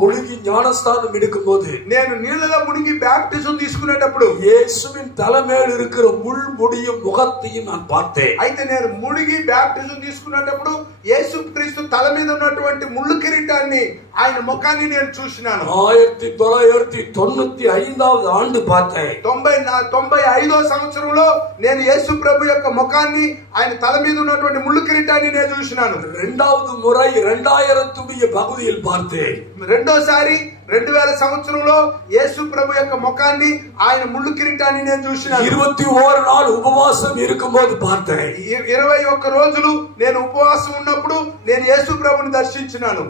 முழுகி ஞானஸ்தானம் எடுக்கும் போது నేను నీళ్ళలో మునిగి బ్యాప్టిజం తీసుకునేటప్పుడు இயேசுவின் தலைமையில் இருக்கிற முள் முடியும் முகத்தையும் நான் பார்த்தேன். అయితే నేను మునిగి బ్యాప్టిజం తీసుకునేటప్పుడు యేసుక్రీస్తు తల మీద ఉన్నటువంటి ముళ్ళు కిరీటాన్ని ఆయన ముఖాన్ని నేను చూసినాను. 1995వ ఆండు பார்த்தேன். 95వ సంవత్సరంలో నేను యేసు ప్రభు యొక్క ముఖాన్ని ఆయన తల మీద ఉన్నటువంటి ముళ్ళు కిరీటాన్ని నేను చూసినాను. రెండవది మురై 2000 పగుదిயில் பார்த்தேன். రెండోసారి 2000 సంవత్సరంలో యేసు ప్రభు యొక్క ముఖాన్ని ఆయన ముళ్ళు కిరీటాన్ని నేను చూసినాను. 21 నాள் ఉపవాసం இருக்கும்போது பார்த்தேன். 21 రోజులు నేను ఉపవాసం ఉన్నప్పుడు నేను యేసు ప్రభుని దర్శించినాను.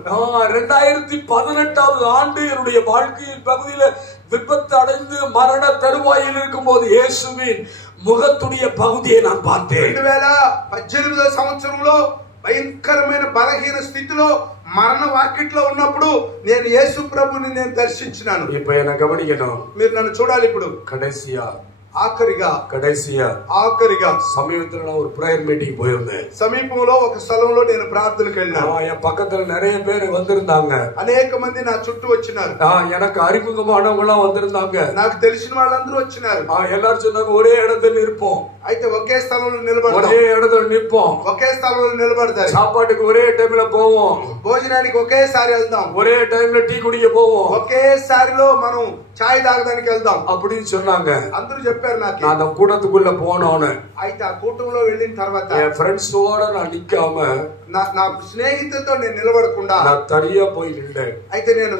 2018వ ఆండు என்னுடைய வாழ்க்கையின் பகுதியில விபத்து அடைந்து மரண தருவாயில் இருக்கும்போது இயேசுவின் முகத்துடைய பகுதியை நான் பார்த்தேன். 2018వ సంవత్సరంలో భయంకరమైన బలహీన స్థితిలో మరణ వాకిట్లో ఉన్నప్పుడు నేను యేసు ప్రభుని నేను దర్శించినాను. இப்ப என்ன கவனிக்கணும், మీరు నన్ను చూడాలి. ఇప్పుడు ఆఖరిగా సమీపంలో ஒரு பிரேயர் மீட்டிங் போயிருந்தேன். సమీపంలో ఒక స్థలంలో నేను ప్రార్థనకు వెళ్ళాను. என் பக்கத்துல நிறைய பேர் வந்திருந்தாங்க. అనేక మంది నా చుట్టూ వచ్చినారు. எனக்கு அறிமுகமானவங்க வந்திருந்தாங்க. నాకు తెలిసిన వాళ్ళందరూ వచ్చినారు. எல்லாரும் சொன்னாங்க ஒரே இடத்துல நிற்போம். అయితే ఒకే స్థలంలో నిలబడతాం. ஒரே இடத்துல நிற்போம். ఒకే స్థలంలో నిలబడతారు. சாப்பாட்டுக்கு ஒரே டைம்ல போவோம். భోజనానికి ఒకేసారి వెళ్దాం. ஒரே டைம்ல டீ குடிக்க போவோம். ఒకేసారిలో మనం చాయ్ తాగడానికి వెళ్దాం அப்படின்னு சொன்னாங்க. అందరూ చెప్పారు నాకు. நான் அந்த கூட்டத்துக்குள்ள போனோன்னு అయితే ఆ కూటంలో వెళ్ళిన తర్వాత என் ఫ్రెండ్ஸோட நான் నిక్కామ నా స్నేహితులతో నేను నిలబడకుండా நான் தனியா போய் நின்றேன். అయితే నేను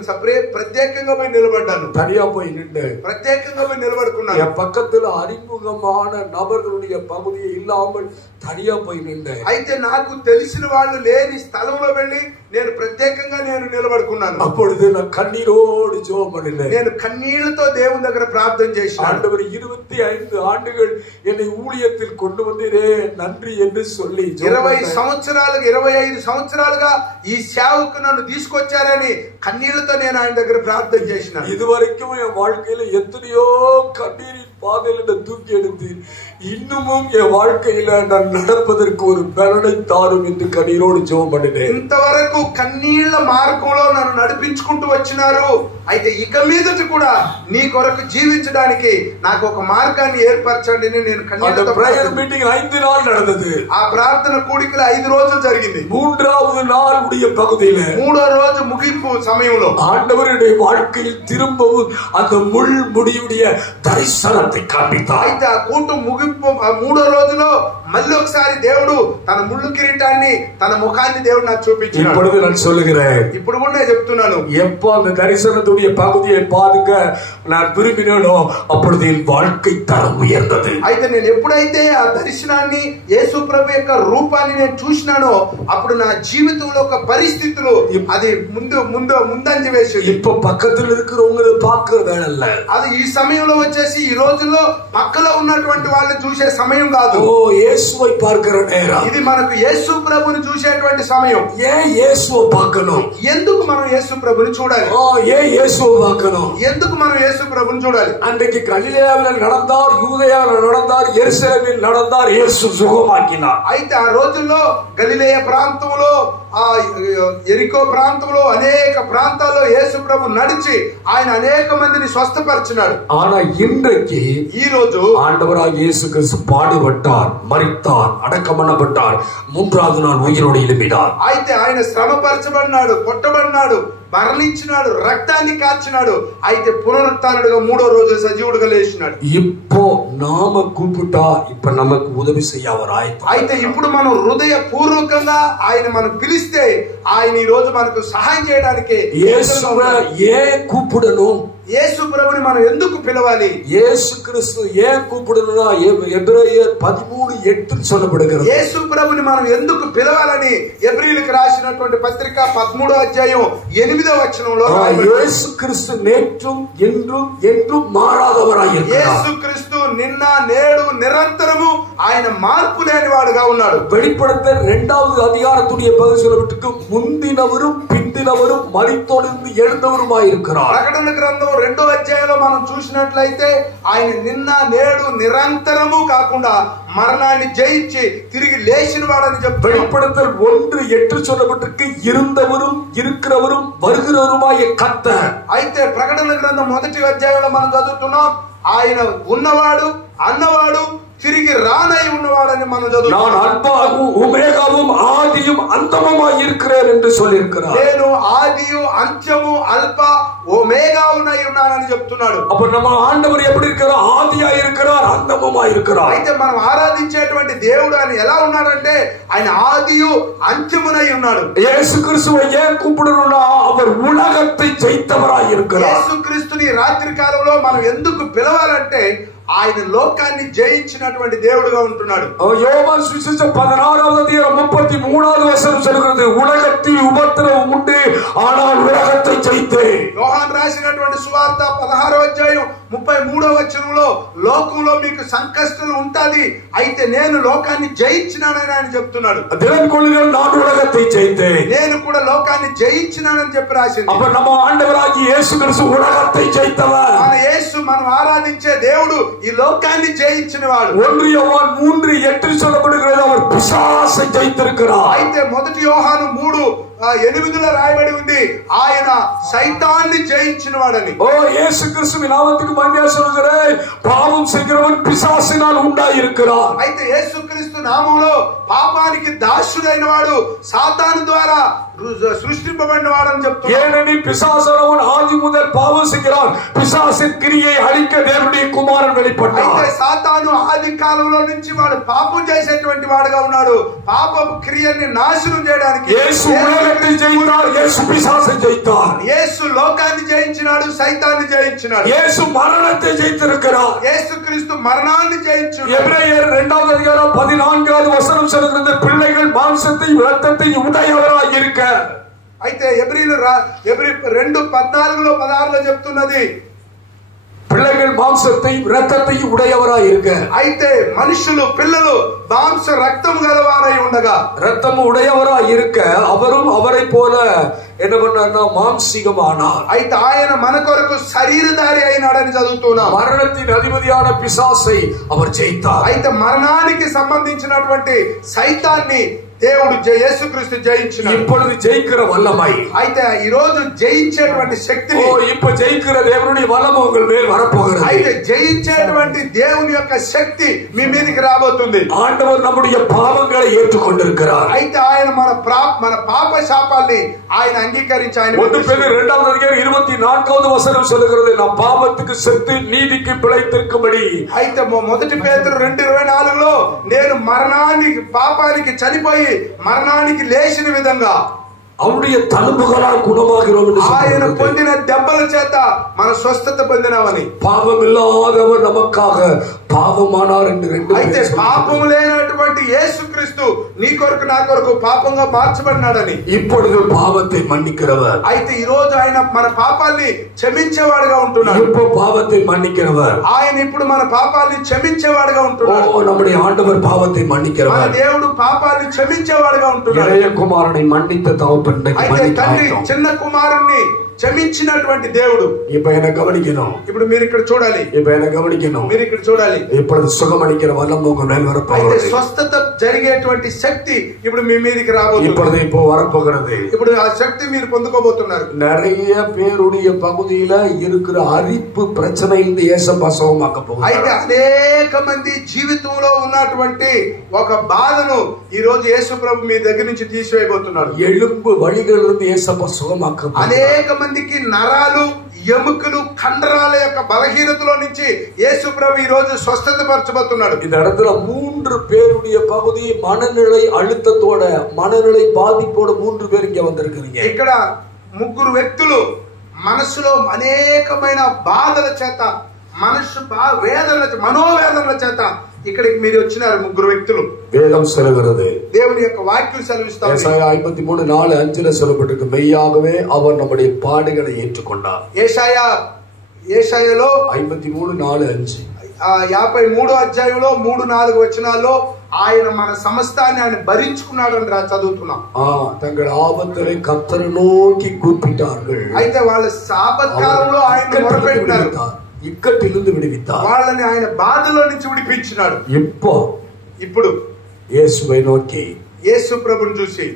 ప్రత్యేకంగా పోయి నిలబడ్డాను. தனியா போய் நின்றேன். ప్రత్యేకంగా పోయి నిలబడుకున్నాను. என் பக்கத்துல அறிமுகமான நபர்களுடைய பகுதியை இல்லாமல் தனியா போய் நின்றேன். అయితే నాకు తెలిసిన వాళ్ళు లేని స్థలంలో వెళ్ళి నేను ప్రత్యేకంగా నేను నిలబడుకున్నాను. அப்பொழுது நான் கண்ணீரோடு ஜெபம் பண்ணினேன். నేను కన్నీళ్లతో దేవుని దగ్గర ప్రార్థన చేశాను. ஆண்டவர் 25 ஆண்டுகள் என்னை ஊழியத்தில் கொண்டு வந்தீரே நன்றி என்று சொல்லி 25 సంవత్సరాలుగా ఈ సేవకు నన్ను తీసుకొచ్చారని కన్నీళ్లతో నేను ఆయన దగ్గర ప్రార్థన చేసినాను. இதுவரைக்கும் என் வாழ்க்கையில எத்தனையோ கண்ணீரின் பாதையில தூக்கி எடுத்து இன்னமும் என் வாழ்க்கையில நான் நடப்பதற்கு ஒரு பலனை தாரும் என்று கண்ணீரோடு ஜெபம் பண்ணினேன். ఇంతవరకు కన్నీళ్ల మార్గంలో నన్ను నడిపించుకుంటూ వచ్చినారు. అయితే ఇక మీదట కూడా నీ కొరకు జీవించడానికి నాకు ఒక మార్గాన్ని ఏర్పరచండి అని నేను కన్నీళ్లతో ప్రేయర్ మీటింగ్ 5 நாள் நடந்தது. ఆ ప్రార్థన కూడికలు 5 రోజులు జరిగింది. மூன்றாவது நாள் உடைய பகுதியில 3వ రోజు ముగింపు సమయంలో ஆண்டவருடைய வாழ்க்கையில் திரும்பவும் அந்த முள் முடியுடைய தரிசனத்தை காண்பித்தார். అయితే ఆ కూటం ముగింపు 3వ రోజులో మళ్ళీ ఒకసారి దేవుడు తన ముళ్ళు కిరీటాన్ని తన ముఖాన్ని దేవుడు నాకు చూపించాడు. இப்பொழுது நான் சொல்லுகிறேன், ఇప్పుడు కూడా నేను చెప్తున్నాను, எப்போ அந்த தரிசனத்துடைய பகுதியை பார்க்க நான் விரும்பினோ அப்பொழுது என் வாழ்க்கை தரம் உயர்ந்தது. అయితే నేను ఎప్పుడైతే ఆ దర్శనాన్ని యేసు ప్రభు యొక్క రూపాన్ని నేను చూసినానో అప్పుడు నా జీవితంలో ఒక పరిస్థితులు అది ముందంజ వేసింది. இப்ப பக்கத்தில் இருக்கிறவங்களை பார்க்கிற வேலை இல்ல. అది ఈ సమయంలో వచ్చేసి ఈ రోజుల్లో పక్కలో ఉన్నటువంటి వాళ్ళని చూసే సమయం కాదు. இயேசுவை பார்க்கிற நேரம். ఇది మనకు యేసు ప్రభుని చూసేటువంటి సమయం. ஏன் இயேசுவை பார்க்கணும்? ఎందుకు మనం యేసు ప్రభుని చూడాలి? ஏன் இயேசுவை பார்க்கணும்? ఎందుకు మనం యేసు ప్రభుని చూడాలి? அன்றைக்கு கலிலேயாவில் நடந்தார், யூதேயாவில் நடந்தார், எருசலேமில் நடந்தார், இயேசு சுகமாக்கினார். అయితే ఆ రోజుల్లో గలిలయ ప్రాంతంలో ఆ ఎరికో ప్రాంతంలో అనేక ప్రాంతాల్లో యేసు ప్రభు నడిచి ఆయన అనేక మందిని స్వస్థపరిచినాడు. ஆனா இன்றைக்கு ఈ రోజు ஆண்டவராகிய இயேசு கிறிஸ்து பாடுபட்டார், மரித்தார், அடக்கம் பண்ணப்பட்டார், 3வது நாள் உயிரோடு எழும்பினார். అయితే ఆయన శ్రమపరచబడినాడు, కొట్టబడినాడు, మరణించినాడు, రక్తాన్ని కార్చినాడు. అయితే పునరుత్థానుడుగా 3వ రోజు సజీవుడుగా లేచినాడు. இப்போ நாம கூப்பிட்டா இப்ப நமக்கு உதவி செய்ய அவர் ஆயத்தம். అయితే ఇప్పుడు మనం హృదయ పూర్వకంగా ఆయన మనం పిలిస్తే ఆయన ఈ రోజు మనకు సహాయం చేయడానికి இயேசுவை ஏன் கூப்பிடணும்? యేసు ప్రభుని మనం ఎందుకు పిలవాలి? இயேசு கிறிஸ்து ஏன் கூப்பிடணும்னா எபிரேயர் 13:8 சொல்லப்படுகிறது. యేసు ప్రభుని మనం ఎందుకు పిలవాలని ఎబ్రీయులకు రాసినటువంటి పత్రిక 13వ అధ్యాయం 8వ వచనంలో యేసు క్రీస్తు నేற்றும் என்றும் என்றும் மாறாதவராய் இருக்கிறார். యేసు క్రీస్తు నిన్న నేడు నిరంతరము ఆయన మార్పు లేనివాడుగా ఉన్నాడు. வெளிப்படுத்தல் 2வது அதிகாரத்துடைய பகுதி சொல்லப்பட்டிருக்கு, முந்தினவரும் பிந்தினவரும் மரித்தோடிருந்து எழுந்தவருமாய் இருக்கிறார். ప్రకటన గ్రంథం 2వ అధ్యాయంలో మనం చూసినట్లయితే ఆయన నిన్న నేడు నిరంతరము కాకుండా మరణాన్ని జయించి తిరిగి లేచిన వాడని చెప్తాడు. வெளிப்படுத்தல் 1:8 சொல்லப்பட்டிருக்கு, இருந்தவரும் இருக்கிறவரும் வருகிறவருமாய் கர்த்தர். అయితే ప్రకటన గ్రంథం 1వ అధ్యాయంలో మనం చదువుతున్నాం, ఆయన ఉన్నవాడు అన్నవాడు తిరిగి రానై ఉన్నవాడని మనం చదువుతున్నాం. நான் அல்பாவும் ஒமேகாவும் ஆதியும் அந்தமுமாய் இருக்கிறேன் என்று சொல்லியிருக்கிறார். నేను ఆదియు అంత్యము అల్ప ఒమేగావునై ఉన్నానని చెప్తున్నాడు. அப்ப நம்ம ஆண்டவர் எப்படி இருக்கிறார்? ஆதியாய் இருக்கிறார், அந்தமுமாய் இருக்கிறார். అయితే మనం ఆరాధించేటువంటి దేవుడు ఆయన ఎలా ఉన్నాడంటే ఆయన ఆదియు అంత్యమునై ఉన్నాడు. இயேசு கிறிஸ்துவை ஏன் கூப்பிடணும்னா அவர் உலகத்தை ஜெயித்தவராய் இருக்கிறார். యేసుక్రీస్తుని రాత్రి కాలంలో మనం ఎందుకు పిలవాలంటే ఆయన లోకాన్ని జయించినటువంటి దేవుడుగా ఉంటున్నాడు. யோவான் சுவிசேஷம் 16வது அதிகாரம் 33வது வசனம் சொல்கிறது, உலகத்தில் உபத்திரவம் உண்டு ஆனால் உலகத்தை ஜெயித்தேன். యోహాను రాసినటువంటి సువార్త 16వ అధ్యాయం 33వ వచనంలో లోకంలో మీకు సంకష్టాలు ఉంటాది, అయితే నేను లోకాన్ని జయించినానని ఆయన చెప్తున్నాడు. திறன் கொள்ளுங்கள், நான் உலகத்தை ஜெயித்தேன். నేను కూడా లోకాన్ని జయించినానని చెప్పి రాసింది. அப்ப நம்ம ஆண்டவராகிய இயேசு கிறிஸ்து உலகத்தை ஜெயித்தவர். మన యేసు మనం ఆరాధించే దేవుడు ఈ లోకాన్ని జయించిన వాడు. 1 யோவான் 3:8 சொல்லப்படுகிறது, அவர் பிசாசை ஜெயித்திருக்கிறார். అయితే 1 యోహాను 3:8 రాయబడి ఉంది, ఆయన సైతాన్ని జయించిన వాడని. ஓ இயேசு கிறிஸ்துவின் நாமத்துக்கு மகிமை சொல்கிறேன், பாவம் செய்கிறவன் பிசாசினால் உண்டாயிருக்கிறார். అయితే యేసుక్రీస్తు నామములో పాపానికి దాసుడైన వాడు సాతాను ద్వారా సృష్టింపబడిన వాడని చెప్తున్నాడు. ஏனெனில் பிசாசானவன் ஆதி முதல் பாவம் செய்கிறான், பிசாசின் கிரியை அழிக்க தேவனுடைய குமாரன் வெளிப்பட்டார். అయితే సాతాను ఆది కాలంలో నుంచి వాడు పాపం చేసేటువంటి వాడుగా ఉన్నాడు. పాపపు క్రియల్ని నాశనం చేయడానికి యేసు உலகத்தை ஜெயித்தார், యేసు பிசாசை ஜெயித்தார். యేసు లోకాన్ని జయించినాడు, సైతాన్ని జయించినాడు. యేసు మరణத்தை ஜெயித்திருக்கிறார். యేసుక్రీస్తు మరణాన్ని జయించాడు. எபிரேயர் 2வது அதிகாரம் 14வது வசனம் சொல்கிறது, பிள்ளைகள் மாம்சத்தையும் இரத்தத்தையும் உடையவராய் இருக்க. అయితే ఎబ్రీ 2:14 16 చెప్తున్నది, பிள்ளைகள் மாம்சத்தையும் இரத்தத்தையும் உடையவராய் இருக்க. అయితే మనుషులు పిల్లలు మాంస రక్తం గలవారై ఉండగా, ரத்தம் உடையவராய் இருக்க அவரும் அவரை போல என்ன பண்ணார்னா மாம்சீகமானார். అయితే ఆయన మన కొరకు శరీరధారి అయినాడని చదువుతున్నాం. மரணத்தின் அதிபதியான பிசாசை அவர் ஜெயித்தார். అయితే మరణానికి సంబంధించినటువంటి సైతాన్ని దేవుడు యేసుక్రీస్తు జయించినాడు. இப்பொழுது ஜெயிக்கிற வல்லமை, అయితే ఈ రోజు జయించేటువంటి శక్తిని, இப்ப ஜெயிக்கிற தேவனுடைய வல்லமை உங்கள் மேல் வரப்போகிறது. అయితే జయించేటువంటి దేవుని యొక్క శక్తి మీ మీదకి రాబోతుంది. ஆண்டவர் நம்முடைய பாவங்களை ஏற்றுக்கொண்டிருக்கிறார். అయితే ఆయన మన పాప శాపాల్ని ఆయన అంగీకరించి ఆయన 1 பேதுரு 2வது அதிகாரம் 24வது வசனம் சொல்லுகிறது, நான் பாவத்துக்கு செத்து நீதிக்கு பிழைத்திருக்கும்படி. అయితే 1 పేతురు 2:24లో నేను మరణానికి పాపానికి చనిపోయి మరణానికి లేచిన విధంగా அவருடைய தழும்புகளால் குணமாகிறோம் என்று ఆయన சொல்லுகிறது. పొందిన దెబ్బల చేత మన స్వస్థత పొందినవని. பாவம் இல்லாதவர் நமக்காக பாவமானார் என்று 2 అయితే పాపం లేనటువంటి యేసుక్రీస్తు నీ కొరకు నా కొరకు పాపంగా మార్చబడినాడని. இப்பொழுது பாவத்தை மன்னிக்கிறவர். అయితే ఈ రోజు ఆయన మన పాపాల్ని క్షమించేవాడుగా ఉంటున్నాడు. இப்போ பாவத்தை மன்னிக்கிறவர். ఆయన ఇప్పుడు మన పాపాల్ని క్షమించేవాడుగా ఉంటున్నాడు. நம்முடைய ஆண்டவர் பாவத்தை మన மன்னிக்கிறவர். దేవుడు పాపాల్ని క్షమించేవాడుగా ఉంటున్నాడు. இளைய குமாரனை மன்னித்த தகப்பன் అయితే తండ్రి చిన్న కుమారుణ్ణి క్షమించినటువంటి దేవుడు. இப்ப என்ன கவனிக்கணும், ఇప్పుడు మీరు ఇక్కడ చూడాలి, இப்ப என்ன கவனிக்கணும், మీరు ఇక్కడ చూడాలి. இப்பொழுது சுகமளிக்கிற வல்லமை உங்க மேல் అయితే வரப்போகிறது. స్వస్థత జరిగేటువంటి శక్తి ఇప్పుడు మీ మీదకి రాబోతుంది. இப்பொழுது இப்போ வரப்போகிறது. ఇప్పుడు ఆ శక్తి మీరు పొందుకోబోతున్నారు. நிறைய பேருடைய பகுதியில இருக்கிற அரிப்பு பிரச்சனை இந்த ஏசப்பா சுகமாக்க போகுது. అయితే అనేక మంది జీవితంలో ఉన్నటువంటి ఒక బాధను ఈ రోజు యేసు ప్రభు మీ దగ్గర నుంచి తీసివేయబోతున్నాడు. எலும்பு வழிகள் இருந்து ஏசப்பா சுகமாக்க போகுது. అనేక మందికి నరాలు, ఎముకలు, కండరాల యొక్క బలహీనతలో నుంచి యేసు ప్రభు ఈ రోజు స్వస్థత పరచబోతున్నాడు. இந்த இடத்துல 3 பேருடைய பகுதி மனநிலை அழுத்தத்தோட, மனநிலை பாதிப்போட 3 பேர் இங்க வந்திருக்கிறீங்க. ఇక్కడ 3 వ్యక్తులు మనసులో అనేకమైన బాధల చేత, మనోవేదనల చేత ఇక్కడికి మీరు వచ్చినారు. 3 వ్యక్తులు. வேதம் சொல்கிறது, దేవుని యొక్క వాక్యం సెలవిస్తాడు. ஏசாயா 53:4-5 சொல்லப்பட்டிருக்கு, மெய்யாகவே அவர் நம்முடைய பாடுகளை ஏற்றுக்கொண்டார். ఏషాయాలో 53:4-5 53వ అధ్యాయంలో 3-4 వచనాల్లో ఆయన మన సమస్తాన్ని ఆయన భరించుకున్నాడని చదువుతున్నాం. తங்கள் ஆபத்திலே கர்த்தரை நோக்கி கூப்பிட்டார்கள். అయితే వాళ్ళ శాపకాలంలో ఆయన మొరపెట్టారు, ఇక్కటిలిందు విడివితారు, వాళ్ళని ఆయన బాధలో నుంచి విడిపించినాడు. ఇప్పుడు యేసువై నోకి యేసు ప్రభుని చూసి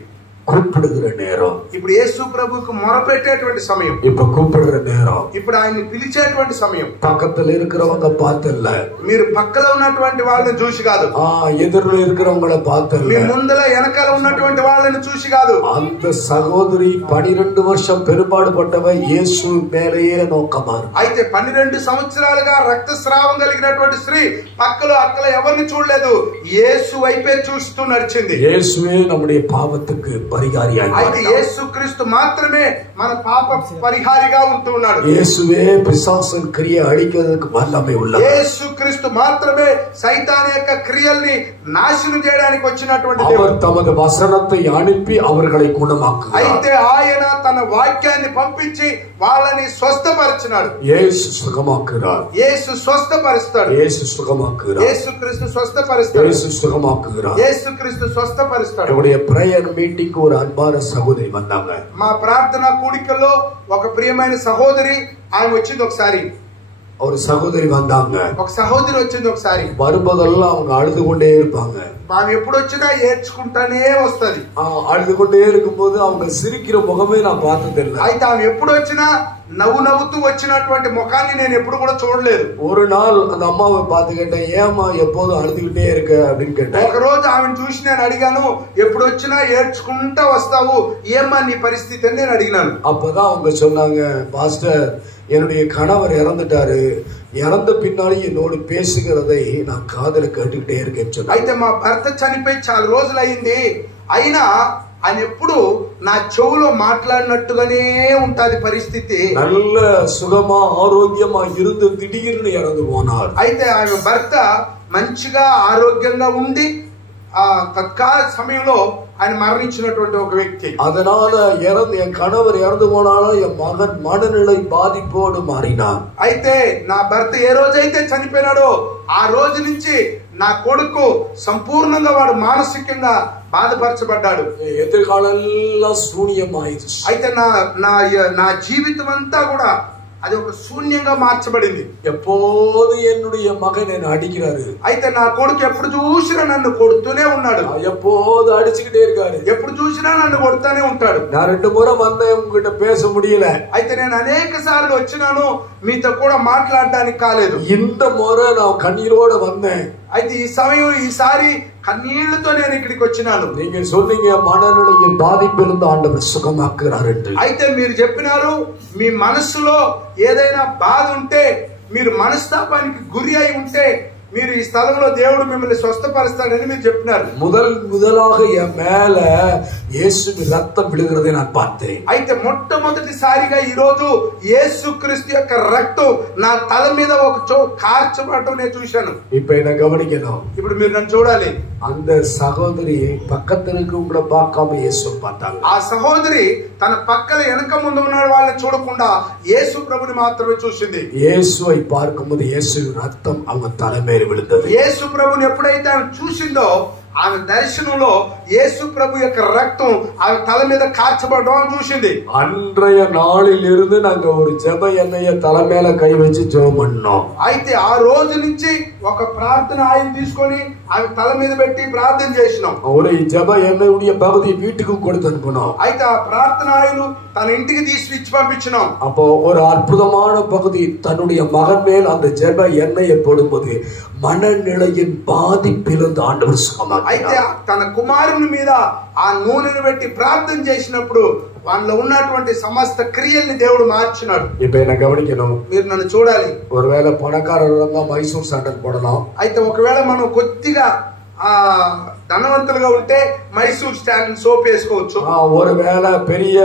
கூப்பிடுகிற நேரம், ఇప్పుడు యేసు ప్రభుకు మొరపెట్టేటువంటి సమయం, இப்ப கூப்பிடுற நேரம், ఇప్పుడు ఆయన పిలిచేటువంటి సమయం. పక్కத்துல இருக்கிறவங்க பார்த்தல்ல, మీరు పక్కలో ఉన్నటువంటి వాళ్ళని చూసి కాదు, ఎదురులో இருக்கிறவங்கள பார்த்தல்ல, మీ ముందల వెనకాల ఉన్నటువంటి వాళ్ళని చూసి కాదు. அந்த సహోదరి 12 வருஷம் பெரும்பாடு పట్టవ యేసు మేలయే నోకమారు. అయితే 12 సంవత్సరాలుగా రక్తస్రావం కలిగినటువంటి స్త్రీ పక్కలో అక్కల ఎవరిని చూడలేదు, యేసు వైపే చూస్తూ నడిచింది. యేసువే நம்முடைய பாவத்துக்கு పరిహారియాయి. అయితే యేసుక్రీస్తు మాత్రమే మన పాప పరిహారిగా ఉంటున్నాడు. యేసువే పిశాచన్ క్రియ అழிக்கிறதுக்கு వల్లమే உள்ளவர். యేసుక్రీస్తు మాత్రమే సైతాన్ యొక్క క్రియల్ని నాశనం చేయడానికి వచ్చినటువంటి దేవుడు. அவர் தமது வசனத்தை அனுப்பி அவர்களை குணமாக்குகிறார். అయితే ఆయన తన వాక్యాన్ని పంపించి వాళ్ళని స్వస్థపరిచినాడు. యేసు సుఖమాக்குகிறார். యేసు స్వస్థపరుస్తాడు. యేసు సుఖమాக்குகிறார். యేసుక్రీస్తు స్వస్థపరుస్తాడు. యేసు సుఖమాக்குகிறார். యేసుక్రీస్తు స్వస్థపరుస్తాడు. நம்முடைய பிரேயர் மீட்டிங் ஒரு அன்பான சகோதரி வந்தாங்க. మా ప్రార్థన కూడికల్లో ఒక ప్రియమైన సహోదరి ఆమె వచ్చింది ఒకసారి. ஒரு சகோதரி வந்தாங்க. ఒక సహోదరి వచ్చింది ఒకసారి. வரும்போதெல்லாம் அவங்க அழுது கொண்டே இருப்பாங்க. ఆమె ఎప్పుడు వచ్చినా ఏడ్చుకుంటానే వస్తది. అழுது கொண்டே இருக்கும்போது அவங்க சிரிக்கிற முகமே நான் பார்த்ததில்லை. అయితే ఆమె ఎప్పుడు వచ్చినా నవ్వుతూ వచ్చినటువంటి ముఖాన్ని నేను ఎప్పుడు కూడా చూడలేదు. ஒரு நாள் அந்த అమ్మాவை பார்த்து கேட்டேன், ஏமா எப்போதும் அழுதுகிட்டே இருக்க அப்படின்னு கேட்டேன். ఒక రోజు ఆమెను చూసి నేను అడిగాను, ఎప్పుడు వచ్చినా ఏడ్చుకుంటా వస్తావు, ఏమ్మా నీ పరిస్థితి అని నేను అడిగినాను. அப்பதான் அவங்க சொன்னாங்க, பாஸ்டர் என்னுடைய கணவர் இறந்துட்டாரு, இறந்த பின்னாடி என்னோடு பேசுகிறதை நான் காதல கேட்டுக்கிட்டே இருக்கேன்னு சொன்னாங்க. అయితే మా భర్త చనిపోయి చాలా రోజులు అయింది, అయినా ఆయన ఎప్పుడు నా చెవులో మాట్లాడినట్టుగానే ఉంటది పరిస్థితి. நல்ல సుఖమా ఆరోగ్యమా ఇருந்து திடீர்னு இறந்து போனார். అయితే ఆమె భర్త మంచిగా ఆరోగ్యంగా ఉండి తత్కాల సమయంలో ఆయన మరణించినటువంటి ఒక వ్యక్తి. அதனால என் கணவர் இறந்து போனாலும் என் மகன் மனநிலை பாதிப்போடு மாறினார். అయితే నా భర్త ఏ రోజైతే చనిపోయినాడో ఆ రోజు నుంచి నా కొడుకు సంపూర్ణంగా వాడు మానసికంగా బాధపరచబడ్డాడు. ఎదురుకాలంలో శూన్యమైంది. అయితే నా జీవితం అంతా కూడా అది ఒక శూన్యంగా మార్చబడింది. எப்போது என்னுடைய மகன் என்ன அடிக்கிறாரு. అయితే నా కొడుకు ఎప్పుడు చూసినా నన్ను కొడుతూనే ఉన్నాడు. எப்போது அடிச்சுக்கிட்டே இருக்காரு. ఎప్పుడు చూసినా నన్ను కొడుతూనే ఉంటాడు. நான் 2 முறை வந்தேன், உங்ககிட்ட பேச முடியல. అయితే నేను అనేక సార్లు వచ్చినాను, మీతో కూడా మాట్లాడడానికి కాలేదు. இந்த முறை நான் కన్నీரோட வந்தேன். అయితే ఈసారి కన్నీళ్లతో నేను ఇక్కడికి వచ్చినాను. நீங்க சொன்னீங்க மனநிலையில் பாதிப்பு இருந்த ஆண்டவர் சுகமாக்குறார் என்று. అయితే మీరు చెప్పినారు, మీ మనసులో ఏదైనా బాధ ఉంటే, మీరు మనస్తాపానికి గురి అయి ఉంటే మీరు ఈ స్థలంలో దేవుడు మిమ్మల్ని స్వస్థపరుస్తాడని మీరు చెప్పినారు. முதலாக என் மேல இயேசுவின் ரத்தம் விழுகிறதை நான் பார்த்தேன். అయితే మొట్టమొదటిసారిగా ఈ రోజు యేసుక్రీస్తు యొక్క రక్తం నా తల మీద ఒక కార్చబడటం నేను చూశాను. இப்ப என்ன கவனிக்கணும். ఇప్పుడు మీరు నన్ను చూడాలి. அந்த சகோதரி பக்கத்துல கூட பார்க்காம இயேசு பார்த்தாங்க. ఆ సహోదరి తన పక్కల వెనక ముందు ఉన్న వాళ్ళని చూడకుండా యేసు ప్రభుని మాత్రమే చూసింది. இயேசுவை பார்க்கும்போது இயேசுவின் ரத்தம் அவங்க தலைமையில் விழுந்தது. యేసు ప్రభుని ఎప్పుడైతే ఆమె చూసిందో ఆమె దర్శనంలో యేసు ప్రభు యొక్క రక్తం ఆమె తల మీద కార్చబడడం చూసింది. அன்றைய நாளில் இருந்து நாங்க ஒரு ஜெப எண்ணெயை தலை மேல கை வச்சு ஜெபம் பண்ணோம். అయితే ఆ రోజు నుంచి ఒక ప్రార్థన ఆయన తీసుకొని ఆమె తల మీద పెట్టి ప్రార్థన చేసినాం. ஒரு ஜெப எண்ணெயுடைய பகுதி வீட்டுக்கு கொடுத்து அனுப்பினோம். అయితే ఆ ప్రార్థన ఆయన తన ఇంటికి తీసుకొచ్చి పంపించినాం. அப்போ ஒரு அற்புதமான பகுதி தன்னுடைய மகன் மேல் அந்த ஜெப எண்ணெயை போடும்போது மனநிலையின் பாதிப்பிலிருந்து ஆண்டவர் சுகமாக்கினார். అయితే తన కుమారుని మీద ఆ నూనెను పెట్టి ప్రార్థన చేసినప్పుడు వాళ్ళలో ఉన్నటువంటి సమస్త క్రియల్ని దేవుడు మార్చినాడు. இப்ப என்ன கவனிக்கணும். మీరు నన్ను చూడాలి. ஒருவேளை பணக்காரங்க மைசூர் சாண்டல் போடலாம். అయితే ఒకవేళ మనం కొద్దిగా ధనవంతులుగా ఉంటే మైసూర్ స్టాండ్ సోప్ వేసుకోవచ్చు. ஒருவேளை பெரிய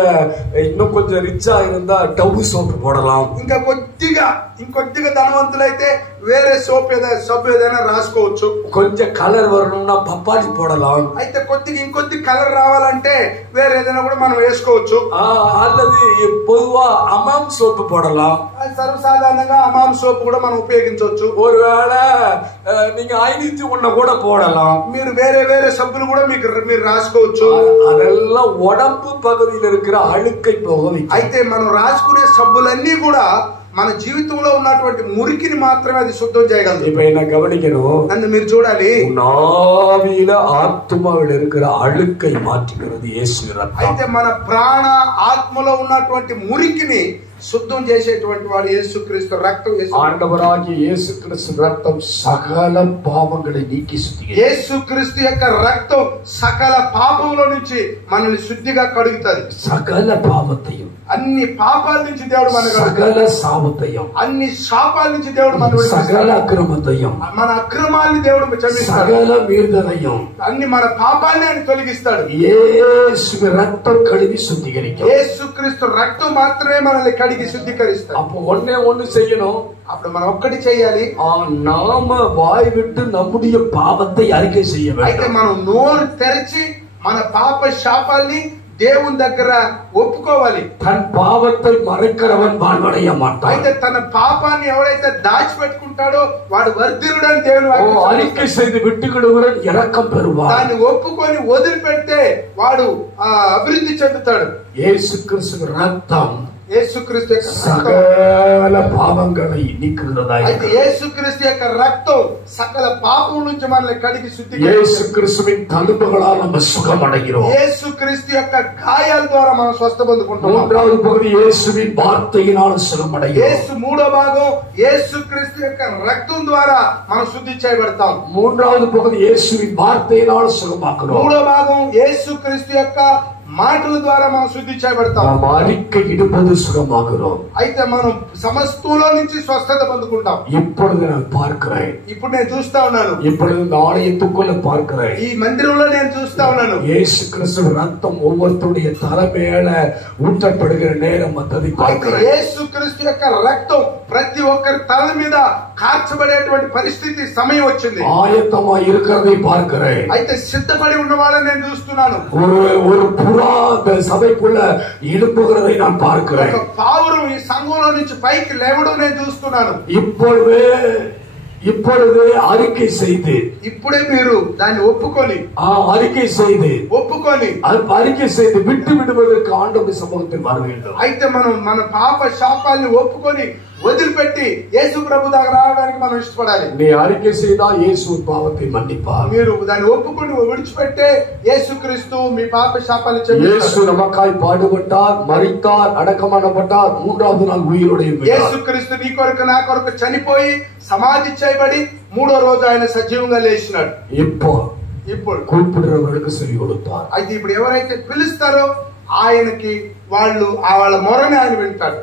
இன்னும் கொஞ்சம் ரிச்சா இருந்தா டவு சோப்பு போடலாம். ఇంకా కొద్దిగా ఇంకొద్దిగా ధనవంతులైతే వేరే సబ్బు ఏదైనా రాసుకోవచ్చు. కొంచెం కలర్ வரணும்னா பப்பாளி போடலாம். అయితే కొద్దిగా ఇంకొద్ది కలర్ రావాలంటే వేరే ఏదైనా కూడా మనం వేసుకోవచ్చు. அல்லது பொதுவா அமாம் சோப்பு போடலாம். సర్వసాధారణంగా అమామ్ సోప్ కూడా మనం ఉపయోగించవచ్చు. ஒருவேளை நீங்க 501 கூட போடலாம். మీరు వేరే వేరే సబ్బులు కూడా మీరు రాసుకోవచ్చు. அதெல்லாம் உடம்பு பகுதியில் இருக்கிற அழுக்கை போகும். అయితే మనం రాసుకునే సబ్బులన్నీ కూడా మన జీవితంలో ఉన్నటువంటి మురికిని మాత్రమే అది శుద్ధం చేయగలదు. இப்ப என்ன கவனிக்கணும், నన్ను మీరు చూడాలి. நாவில ஆத்மாவில் இருக்கிற அழுக்கை மாற்றுகிறது இயேசு ரத்தம். అయితే మన ప్రాణ ఆత్మలో ఉన్నటువంటి మురికిని శుద్ధం చేసేటువంటి వాడు యేసుక్రీస్తు రక్తం. ఆండవరాగియ యేసుక్రీస్తు రక్తం సకల పాపங்களை నీకి శుద్ధిగా, యేసుక్రీస్తు యొక్క రక్తం సకల పాపముల నుంచి మనల్ని శుద్ధిగా కడుగుతుంది. సకల పాపத்தையும், అన్ని పాపాల నుంచి దేవుడు మనకు, సకల శాపத்தையும், అన్ని శాపాల నుంచి దేవుడు మనకు, సకల అక్రమத்தையும், మన అక్రమాలని దేవుడు క్షమిస్తాడు, సకల మీరుదలయం, అన్ని మన పాపాలని ఆయన తొలగిస్తాడు. యేసు రక్తం కడిగి శుద్ధీకరిக்கும். యేసుక్రీస్తు రక్తం మాత్రమే మనల్ని కడిగి శుద్ధీకరిస్తాడు. அப்போ ஒண்ணு செய்யணும். అప్పుడు మనం ఒక్కటి చేయాలి, நாம வாய் விட்டு நம்முடைய பாவத்தை அறிக்கை செய்ய வேண்டும். అయితే మనం నోరు తెరిచి మన పాప శాపాల్ని దేవుని దగ్గర ఒప్పుకోవాలి. తన పాపத்தை మறைக்கிறவன் வாழ்வடைய మాட்டான். అయితే తన పాపాన్ని ఎవరైతే దాచిపెట్టుకుంటాడో వాడు వర్ధిల్లుడని దేవుని వాక్యం. அறிக்கை செய்து விட்டுவிடுவன் இரக்கம் பெறுவான். దాన్ని ఒప్పుకొని వదిలిపెడితే వాడు అభివృద్ధి చెందుతాడు. యేసుక్రీస్తు రక్తం యేసుక్రీస్తు యొక్క సకల పాపங்களை నీకున్నదాయి. అయితే యేసుక్రీస్తు యొక్క రక్తం సకల పాపం నుంచి మనల్ని కడిగి శుద్ధిగా, యేసుక్రీస్తుவின் தழும்புகளால் நம்ம சுகம் அடைகிறோம். యేసుక్రీస్తు యొక్క గాయాల ద్వారా మనం స్వస్థ పొందుకుంటున్నాం. மூன்றாவது பகுதி இயேசுவின் வார்த்தையினால் சுகம் அடைகிறோம். యేసు మూడో భాగం యేసుక్రీస్తు యొక్క రక్తం ద్వారా మనం శుద్ధి చేయబడతాం. மூன்றாவது பகுதி இயேசுவின் வார்த்தையினால் சுகமாக்குறோம். మూడో భాగం యేసుక్రీస్తు యొక్క మాటల ద్వారా మనం శుద్ధి చేయబడతాం. அறிக்கை இடுப்பது சுகமாகிறோம். అయితే మనం సమస్తలో నుంచి స్వస్థత పొందుకుంటాం. இப்பொழுது நான் பார்க்கிறேன், ఇప్పుడు నేను చూస్తా ఉన్నాను, இப்பொழுது இந்த ஆலயத்துக்குள்ள பார்க்கிறேன், ఈ మందిరంలో నేను చూస్తా ఉన్నాను. இயேசு கிறிஸ்து ரத்தம் ஒவ்வொருத்தருடைய தலை மேல ஊற்றப்படுகிற நேரம் வந்ததை అయితే பார்க்கிறேன். యేసుక్రీస్తు యొక్క రక్తం ప్రతి ఒక్కరి తల మీద కార్చబడేటువంటి పరిస్థితి సమయం వచ్చింది. ஆயத்தமா இருக்கிறதை பார்க்கிறேன். అయితే సిద్ధపడి ఉన్న వాళ్ళని నేను చూస్తున్నాను. ஒரு புறா சபைக்குள்ள எழுப்புகிறதை நான் பார்க்கிறேன். ఒక పావురం ఈ సంఘంలో నుంచి పైకి లేవడం నేను చూస్తున్నాను. இப்பொழுது அறிக்கை செய்து, ఇప్పుడే మీరు దాన్ని ఒప్పుకొని அறிக்கை செய்து விட்டு விடுவதற்கு ஆண்டவர் சமூகத்தில் வர வேண்டும். అయితే మనం మన పాప శాపాల్ని ఒప్పుకొని వదిలిపెట్టి యేసు ప్రభు దగ్గర రావడానికి మనం ఇష్టపడాలి. நீ அறிக்கை செய்தா இயேசு பாவத்தை மன்னிப்பார். మీరు దాన్ని ఒప్పుకొని విడిచిపెట్టే యేసుక్రీస్తు మీ పాప శాపాలను క్షమిస్తాడు. இயேசு நமக்காய் பாடுபட்டார், மரித்தார், அடக்கமானப்பட்டார், மூன்றாவது நாள் உயிரோடு எழுந்தார். యేసుక్రీస్తు నీ కొరకు నా కొరకు చనిపోయి సమాధి చేయబడి మూడో రోజు ఆయన సజీవంగా లేచినాడు. ఇప్పుడు కూర్పుడుకు సరి కొడుతారు. అయితే ఇప్పుడు ఎవరైతే పిలుస్తారో ఆయనకి వాళ్ళ మొరని ఆయన వింటాడు.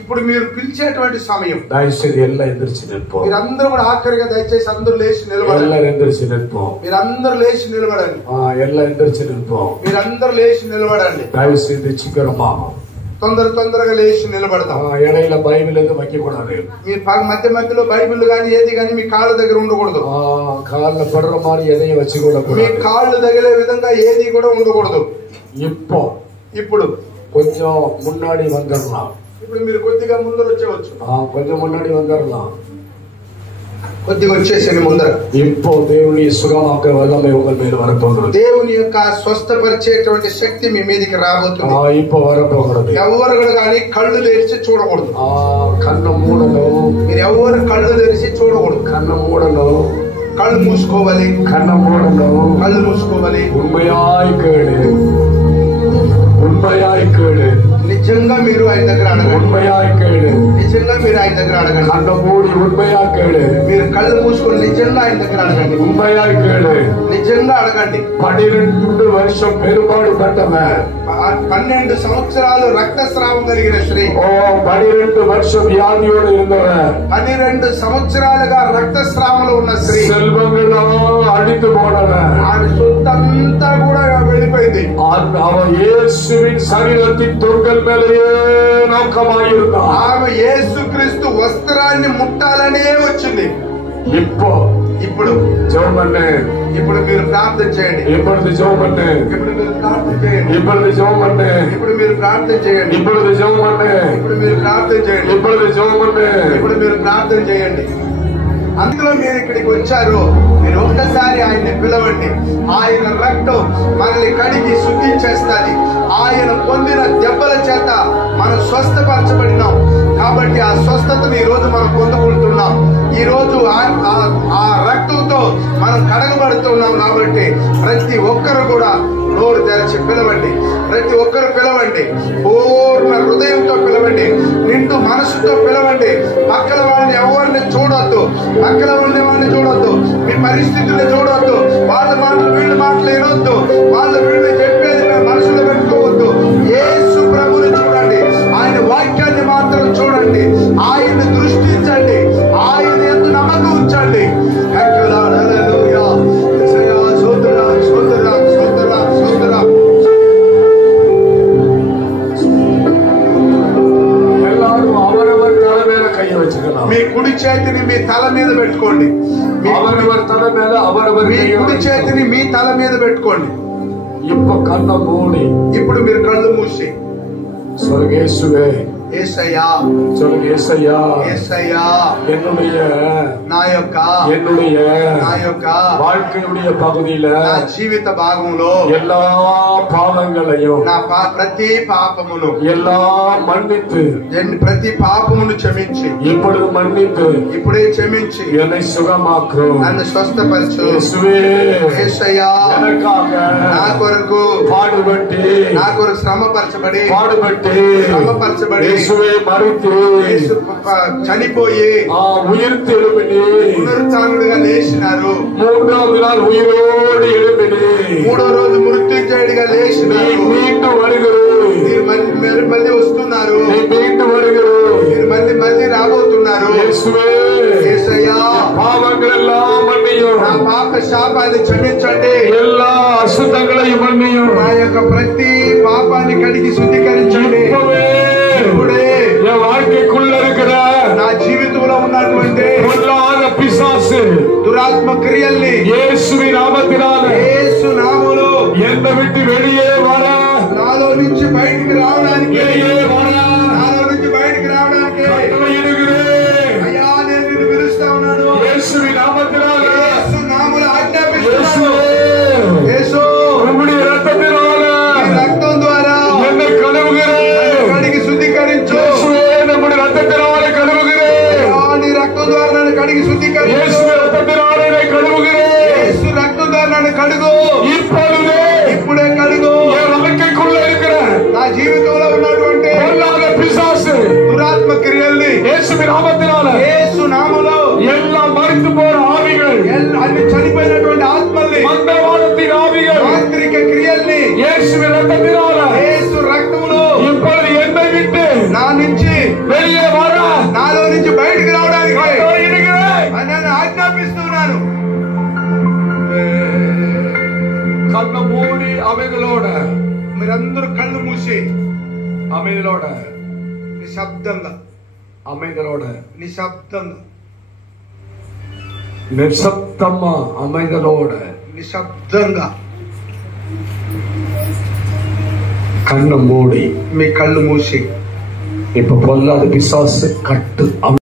ఇప్పుడు మీరు పిలిచేటువంటి సమయం. దయచేసి ఎల్ల ఎదుర్చి నిల్పో. మీరందరూ కూడా ఆఖరిగా దయచేసి అందరూ లేచి నిలబడాలి. మీరందరూ లేచి నిలబడండి. ఎల్ల ఎదుర్చి నిల్పో. మీరందరూ లేచి నిలబడండి. దయచేసి చిక్కరమా తొందరగా లేచి నిలబడతాం. ఎడైల బైబిల్ ఏదో వైకూడదు. మీ మధ్యలో బైబిల్ గానీ ఏది గానీ మీ కాళ్ళ దగ్గర ఉండకూడదు. కాళ్ళ పడర మారి ఏదైనా వచ్చి కూడా మీ కాళ్ళు తగిలే విధంగా ఏది కూడా ఉండకూడదు. ఇప్పుడు కొంచెం మున్నాడి వందరலாம். ఇప్పుడు మీరు కొద్దిగా ముందర వచ్చేవచ్చు. కొంచెం మున్నాడి వందరலாம். కొద్దిగా వచ్చేసండి ముందర. இப்போ தேவனுடைய சுகமாக்க வல்லமை உங்கள் மேல் வரப்போகிறது. దేవుని యొక్క స్వస్థపరిచేటువంటి శక్తి మీ మీదకి రాబోతుంది. இப்போ வரப்போகிறது. ఎవరు కానీ కళ్ళు తెరిచి చూడకూడదు. కన్ను మూడలో. మీరు ఎవరు కళ్ళు తెరిచి చూడకూడదు. కన్ను మూడలో. కళ్ళు మూసుకోవాలి. కన్ను మూడలో. కళ్ళు మూసుకోవాలి. உண்மையாய் கேளு. నిజంగా మీరు ఆయన దగ్గర అడగండి. உண்மையாய் கேளு. నిజంగా మీరు ఆయన దగ్గర అడగండి. కన్ను మూడి உண்மையாய் கேளு. మీరు కళ్ళు మూసుకొని నిజంగా ఆయన దగ్గర అడగండి. உண்மையாய் கேளு. నిజంగా అడగండి. 12 வருஷம் பெரும்பாடு பட்டவன் 12 సంవత్సరాలు రక్తస్రావం కలిగిన స్త్రీ. 12 வருஷம் வியாதியோடு இருந்தவர், 12 సంవత్సరాలుగా రక్తస్రావంలో ఉన్న స్త్రీ. செல்வங்கள்லாம் அழிந்து போனவர், ఆమె సొత్తంతా కూడా వెళ్ళిపోయింది. அவன் இயேசுவின் சரீரத்தின் தொங்கல் மேலேயே நோக்கமாயிருந்தார். ఆమె యేసుక్రీస్తు వస్త్రాన్ని ముట్టాలనే వచ్చింది. ఇప్పుడు ஜெபம் பண்ணு, ఇప్పుడు మీరు ప్రార్థన చేయండి. இப்பொழுது ஜெபம் பண்ணு, ఇప్పుడు మీరు ప్రార్థన చేయండి. இப்பொழுது ஜெபம் பண்ணு, ఇప్పుడు మీరు ప్రార్థన చేయండి. இப்பொழுது ஜெபம் பண்ணு, ఇప్పుడు మీరు ప్రార్థన చేయండి. இப்பொழுது ஜெபம் பண்ணு. ఇప్పుడు మీరు ప్రార్థన చేయండి. అందులో మీరు ఇక్కడికి వచ్చారు, మీరు ఒక్కసారి ఆయన్ని పిలవండి. ఆయన రక్తం మనల్ని కడిగి శుద్ధి చేస్తుంది. ఆయన పొందిన దెబ్బల చేత మనం స్వస్థపరచబడినాం. కాబట్టి ఆ స్వస్థతను ఈ రోజు మనం పొందుకుంటున్నాం. ఈ రోజు ఆ రక్తంతో మనం కడగబడుతున్నాం. కాబట్టి ప్రతి ఒక్కరు కూడా నోరు తెరచి పిలవండి. ప్రతి ఒక్కరు పిలవండి. పూర్ణ హృదయంతో పిలవండి. నిండు మనసుతో పిలవండి. పక్కల వాళ్ళని ఎవరిని చూడొద్దు. పక్కల ఉండే వాళ్ళని చూడొద్దు. మీ పరిస్థితుల్ని చూడొద్దు. వాళ్ళ మాటలు వీళ్ళ మాటలు వినొద్దు. వాళ్ళు వీళ్ళు చెప్పేది మనసులో పెట్టుకోవద్దు. యేసు ప్రభుని చూడండి. ఆయన వాక్యాన్ని మాత్రం చూడండి. ఆయన్ని దృష్టించండి. ఆయన యందు నమ్మకం ఉంచండి. మీ కుడి చేతిని మీ తల మీద పెట్టుకోండి. మీ కుడి చేతిని మీ తల మీద పెట్టుకోండి. ఇప్పుడు మీరు కళ్ళు మూసి స్వర్గేశ్వరే యేసయ్యా, యేసయ్యా, యేసయ్యా, என்னுடைய నా యొక్క வாழ்க்கையுடைய பகுதியில నా జీవిత భాగంలో எல்லா பாவங்களையும் నా ప్రతి పాపమును மன்னித்து ప్రతి పాపమును క్షమించి இப்பொழுது மன்னித்து ఇప్పుడే క్షమించి என்னை சுகமாக்கும், నన్ను స్వస్థపరచు. యేసయ్యా, எனக்காக నా కొరకు பாடுபட்டு, నా కొరకు శ్రమపరచబడి மறித்து చనిపోయి உயிர்த்தெழும்பினி పునరుత్థానుడిగా లేచినారు. 3வது நாள் உயிரோடு எழும்பினி 3వ రోజు మృత్యుంజయుడిగా లేచినారు. மீண்டும் வருகிறோம், మీరు మళ్ళీ వస్తున్నారు. மீண்டும் வருகிறோம், మీరు మళ్ళీ రాబోతున్నారు. యేసయ్యా, பாவங்கள் எல்லாம் மன்னியும், నా పాప శాపాన్ని క్షమించండి. எல்லா அசுத்தங்களையும் மன்னியும், నా యొక్క ప్రతి పాపాన్ని కడిగి శుద్ధీకరించండి. ఇప్పుడే என் வாழ்க்கைக்குள்ள இருக்கிற నా జీవితంలో ఉన్నటువంటి பொல்லாத பிசாசு దురాత్మ క్రియల్ని இயேசுவின் நாமத்தினாலே, యేసు నామములో என்னை விட்டு வெளியே வர, నాలో నుంచి బయటికి రావడానికి, வெளியே வர నాలో నుంచి బయటికి రావడానికి கட்டளையிடுகிறேன். అయ్యా, నేను నిన్ను పిలుస్తా ఉన్నాను. இயேசுவின் நாமத்தினாலே, యేసు నామములో ఆజ్ఞాపిస్తున్నాను. యేసు, உம்முடைய இரத்தத்தினாலே నీ రక్తం ద్వారా என்னை கழுவுகிறேன். కడిగి శుద్ధీకరించు. இயேசுவே, நம்முடைய இரத்தத்தினாலே கழுவுகிறேன். అయ్యా, నీ రక్తం ద్వారా నన్ను కడిగి శుద్ధీకరించు. இயேசுவின் இரத்தத்தினாலே என்னை கழுவுகிறேன். యేసు రక్తం ద్వారా నన్ను కడుగు. இப்பொழுதே ఇప్పుడే కడుగు. என் வாழ்க்கைக்குள்ள இருக்கிற నా జీవితంలో ఉన్నటువంటి பொல்லாத பிசாசு దురాత్మ క్రియల్ని இயேசுவின் நாமத்தினாலே, యేసు నామములో எல்லாம் மரித்து போற ஆவிகள், అన్ని చనిపోయినటువంటి ఆత్మల్ని, மந்தவாதத்தின் ஆவிகள், మాంత్రిక క్రియల్ని இயேசுவின் இரத்தத்தினாலே యేసు రక్తములో இப்பொழுது என்னை விட்டு నా నుంచి வெளியே வர నాలో నుంచి బయటికి రావడానికి கட்டளையிடுகிறேன். నేను ఆజ్ఞాపిస్తున్నాను. கண்ணை மூடி அமைதலோட, మీరందరూ కళ్ళు మూసి அமைதலோட, నిశ్శబ్దంగా அமைதலோட, నిశ్శబ్దంగా நிசப்தமா அமைதலோட నిశ్శబ్దంగా கண்ணை மூடி మీ కళ్ళు మూసి இப்ப பொல்லாத பிசாசு கட்டு